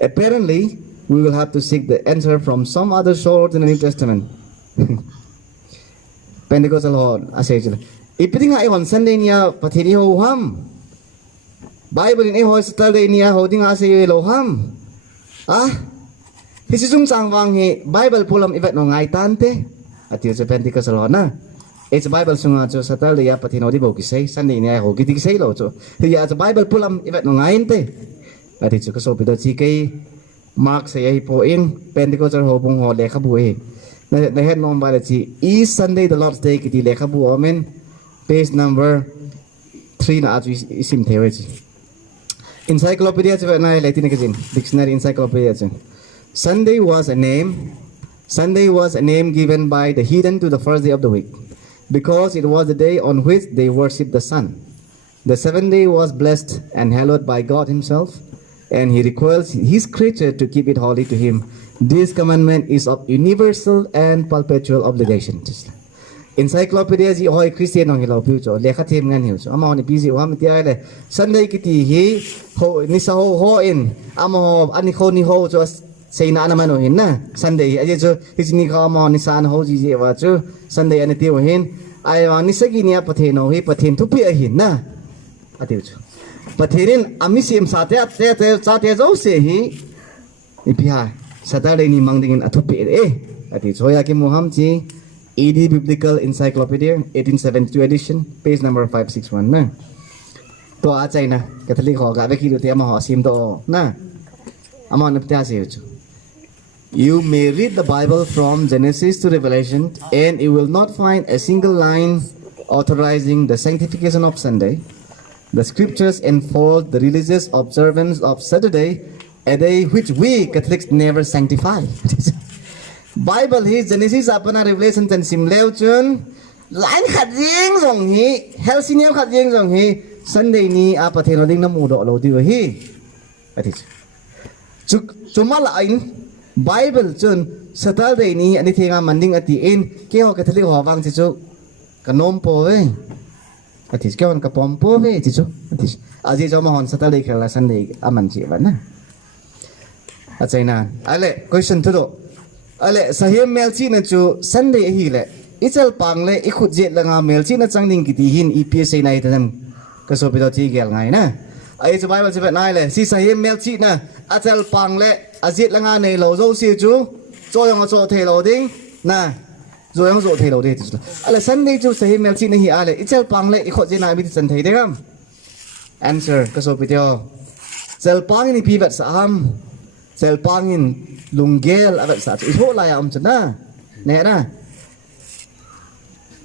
Apparently, we will have to seek the answer from some other source in the New Testament. Pentecostal Lord, asay. Ipiting ay on Sunday niya patini ho ham. Bible ni ho Saturday niya holding asay lo ham. Ah, hisisung sangwang he Bible pulam ibat no ngai tante. At yung sa Pentecostal Lord na. It's Bible sunga cho Saturday ya patino di bo kisay Sunday niya ho giti kisay lo cho. Hiya sa Bible pulam ibat no ngai te. At yung so pido si kay Mark Seihen po in Pentecostal ho bung ho le kabuhi. ในเฮดนอมบาลีEach Sunday the Lord's Day กิติเลขบัวเมน page number 3 นะอาจจะอิมเทวจิ Encyclopedia จะเป็นอะไรเลยที่นี่ก็จริง Dictionary Encyclopedia จริง Sunday was a name given by the heathen to the first day of the week because it was the day on which they worshipped the sun. The seventh day was blessed and hallowed by God Himself, and He requires His creature to keep it holy to Him. This commandment is of universal and perpetual obligation. Encyclopedia จีอ้อยคริสเตียนของเราพิวจ่อเลขาเทียมงานหิวจ่ออามาในปีสิว่ามันที่อะไรSunday กิติฮีโหนิสาโฮอินอามาอันนี้โคนิโฮจ่อเซนานามันเห็นนะ Sunday อาจจะจ่อที่นี่เขาอามานิสานโฮจีเจว่าจ่อ Sunday อันนี้ที่ว่าเห็นไอ้ว่านิสกินีประเทศโนฮีประเทศทุกปีเห็นนะอาทิตย์จ่อประเทศนี้อามิสิมสาเตะเจ้าเสียฮีนี่พี่ฮะSaturday นี่มังดิ่งทุกปีอาทิตย์จ่อยากิมุฮัมจี ED Biblical Encyclopedia 1872 edition page number 561นะตัวอาจารย์นะแคทอลิกขอกะไปคิดดูที่อามาหอซิมตัวนะอามานับถือเสียจุ You may read the Bible from Genesis to Revelation and you will not find a single line authorizing the sanctification of Sunday. The scriptures enforce the religious observance of Saturday, a day which we Catholics never sanctify. Bible ฮี Genesis อาปนา Revelation จันสิมเลวจนหลายขัดแย้งส่งฮีเฮลซิเนียขัดแย้งส่งฮี Sunday นี้อาประเทศเราดิ้งน้ำมูดอเราดีกว่าฮีอาทิตย์จุมาละอิน Bible จน Saturday นี้อันนี้เทียงมันดิ้งอาทิตย์อินเกี่ยวกับทะเลหัววังจิจุกันนมโป้เว้อาทิตย์เกี่ยวกับปอมโป้เว้จิจุอาทิตย์อาทิตย์จะมาหอน Saturday กับ Sunday อามันจีวันนะอาจารย์นะอะไร question ทุกอะไรSAHEM melchih na chu Sunday hi le ichal pang le ikhut jet langa melchih na changding kiti hin EPS na itanam kaso pito ti gel ngai na ai chu Bible che nai le si SAHEM melchih na achal pang le ajet langa nei lo zo si chu zo yong zo the lo ding na zo yong zo the lo de chu ala Sunday chu SAHEM melchih na hi ale ichal pang le ikhut jet na bi chan thei de kam answer kaso pito chal pang ni pi vat SAHEM chal pangin lunggel abat sat itu lah ya cina nek na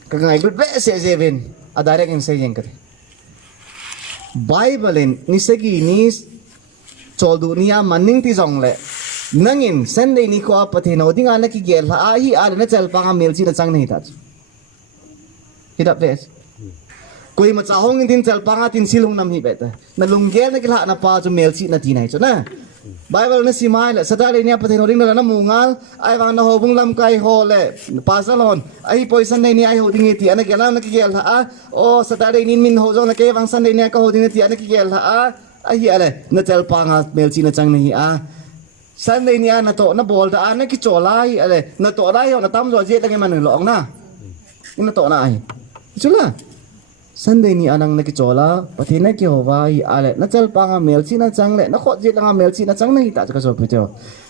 kagai lut be se seven ada yang saya yang kata Bible ni segi ni chol dunia maning ti jong le nangin Sunday ni ko apa the no ding ana ki gel ha hi ala na chal panga melchi na chang nahi ta hidap des koi ma chahong tin chal panga tin silung nam hi beta na lunggel na kila na pa chu melchi na ti nai chu na Bible na si mai le Saturday ni apa teno ding na mungal ai wang na ho bung lam kai ho le pasalon ai poi Sunday ni ai ho ding ti ana gela na ki gel ha o Saturday ni min ho jong na ke wang Sunday ni ka ho ding ti ana ki gel ha ai hi ale na tel panga melchi na chang ni a Sunday ni ana to na bol da ana ki cholai ale na to dai ho na tam zo je ta ke man long na ni na to na ai chula Sunday ni anang nakichola pati na ki howai ale na chal panga melchi na changle na khot je langa melchi na chang nahi ta ka so pito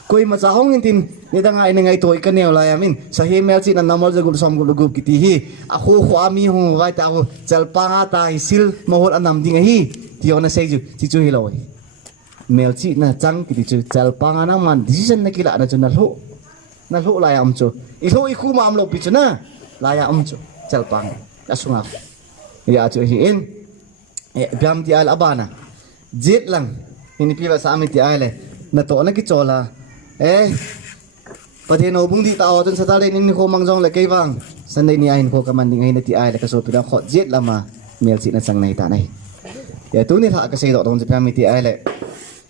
koi ma chahong tin ni da ngai ngai toi ka neu la yamin SAHEM melchi na namol je gul som gul gup kiti hi a khu khwami hu wai ta chal panga ta sil mohol anam ding hi ti ona sei ju chi chu hi loi melchi na chang kiti chu chal panga na man decision na kila na chu na lo la yam chu I lo I khu mam lo pi chu na la yam chu chal panga asunga ya chu hi in biam ti al abana jit lang ini piwa sa amin ti ale na to na ki chola pathe no bung di ta o ton Saturday ni ko mangjong le kai wang Sunday ni ain ko kaman ding ai na ti ale ka so pida khot jit lama melchi na sang nai ta nai ya tu ni tha ka sei do tong je piam ti ale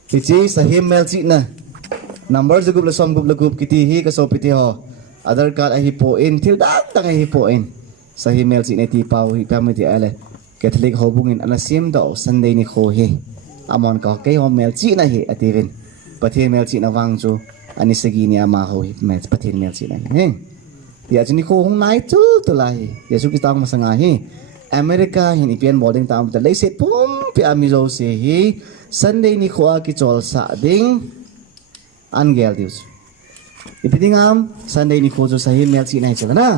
ti chi SAHEM melchi na number je gup le som gup le gup kiti hi ka so piti ho other card ai po in til da tang ai po in SAHEM melchi na ti pau hi piam ti ale Catholic ho bungin ana sim do Sunday ni ko hi amon ka kai ho melchi na hi ativin pathe melchi na wang chu ani sagi ni ama ho hi mel pathe melchi na hi ya chini ko hong nai chu to lai yesu ki tang masanga hi America hin ipian boarding tam ta lai set pum pi ami zo se hi Sunday ni ko a ki chol sa ding an gel dius ipiding am Sunday ni ko jo SAHEM melchi na hi chala na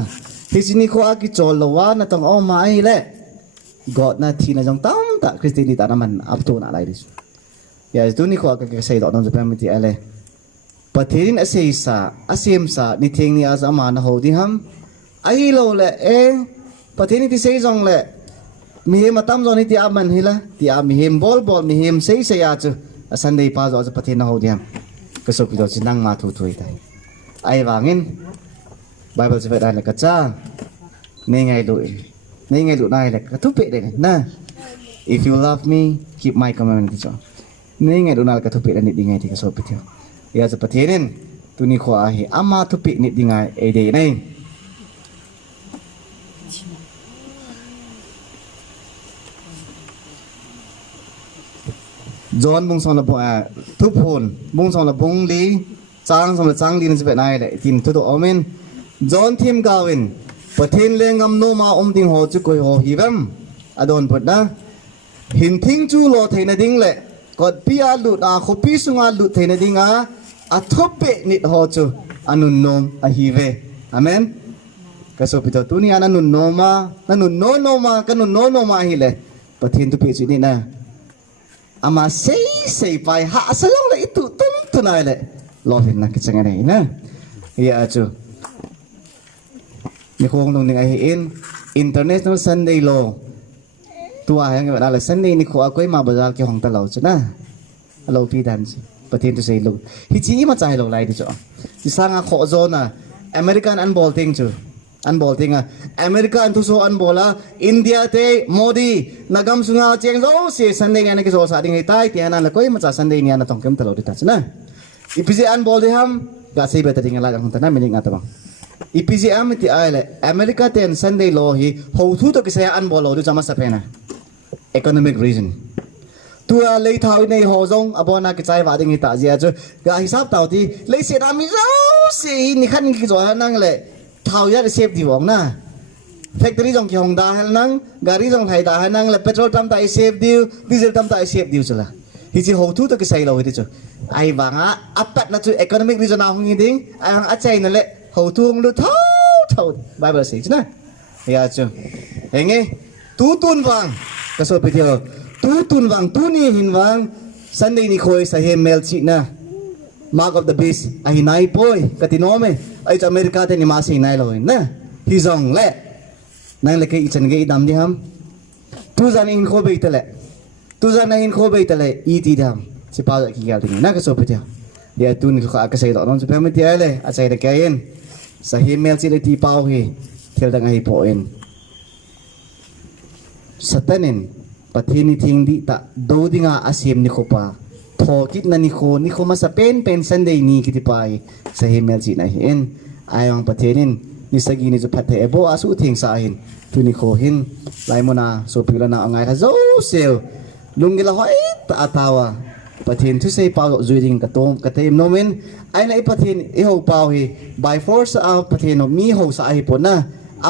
hi chini ko a ki chol lawa na tong o mai le God na thi na jong tam ta Christianity ta naman up to na lai dis ya tu ni ko ka say do dong Japan ti ale Pathen asisa asim sa ni thing ni as ama na ho di ham ai lo le Pathen ti sei jong le mi he matam zo ni ti aman hila ti a mi hem bol mi hem sei ya chu Sunday pa zo Pathen na ho di ham ka so pi do chi nang ma thu thui tai ai wangin Bible se vedai le ka cha nei ngai lu nai le ka thu pe de na if you love me keep my commandment cho nei ngai lu na ka thu pe ni di ngai ti ka so pi thio ya za Pathen tu ni kho a hi ama thu pe ni di ngai e de nei John bung song la bo a thu phon bung song la bung li chang song la chang li ni se nai le tin thu to amen John Tim Gawin Pathen lengam no ma ting ho chu koi ho hiwam adon put na hin thing chu lo theina ding le god pia lut a khopi sunga lut theina dinga a thope nit ho chu anun nom a hiwe amen ka so pito tu ni anun no ma nanun no ma kanun no ma hi le Pathen tu pi chu ni na ama sei pai ha asalong le itu tum tunai le lo hin na kichanga nei na ya chu ni khong dong ning ai in international Sunday law tua hang ba la Sunday ni kho akoi ma bazar ke hong ta lo chna lo pi dan chi Pathen tu sei lo hi chi ma chai lo lai di cho ti sanga kho zo na American unball thing chu unball thing a America an tu so unball a India te Modi nagam sunga cheng zo se Sunday ni ke so sa ding tai ti ana la koi ma cha Sunday ni ana tong kem ta lo di ta chna ipisi unball de ham ga sei ba ta ding la gang ta na meaning ata bang EPGM ti ai America ten Sunday law hi ho thu to kisaya an bolo du chama sapena economic reason tua lei thau nei ho jong abona ki chai wa ding hi ta jia chu ga hisab tau ti lei se na mi zo se ni khan ki zo nang le thau ya save di wong na factory jong ki hong da hal nang gari jong thai da hal nang le petrol tam ta save diu diesel tam ta save diu chula hi chi ho thu to kisai lo hi chu ai wanga apat na chu economic reason a hong hi ding ang a chai na le hậu thuông lu thâu Bible says na ya chu henge tu tun wang ka so pe theo tu tun wang tu ni hin wang Sunday ni khoi SAHEM melchih na mark of the beast a hinai poi katinome ai America te ni ma sei nai lo na hi zong le nang le ke ichan ge dam di ham tu zan in kho be tele tu zan in kho be tele I ti dam si pa ki gal ti na ka so pe theo dia tu ni kho ka sei lo non so pe me ti ai le a sei de kain SAHEM melchih le ti pau hi thel dang ai po en satanin Pathen ni thing di ta do dinga asim ni khopa thokit na ni kho ma sa pen Sunday ni kiti pai SAHEM melchih na hi en ayang Pathenin ni sagi ni ju phathe ebo asu thing sa hin tu ni kho hin lai mona so pila na angai ha zo sel lungila hoi ta atawa Pathen thu sei pau zuiding ka tom ka tem nomen ai lai Pathen e ho pau hi by force of Pathen of mi ho sa hi pona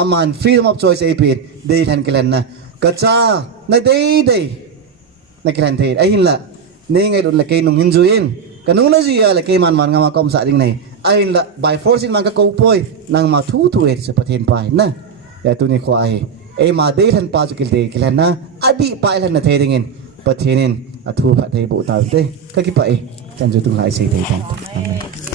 aman freedom of choice ai pit dei than kelan na ka cha na dei na kelan the ai hin la nei ngai dun la ke nung hin zuin ka nung na zia la ke man nga ma kom sa ding nei ai hin la by force in man ka ko poi nang ma thu e sa Pathen pai na ya tu ni kho ai e ma dei than pa chu kil dei kelan na adi pai lan na the ding in Pathenin athu pha thei bu ta te ka ki pai chan ju tung lai sei thei tan amen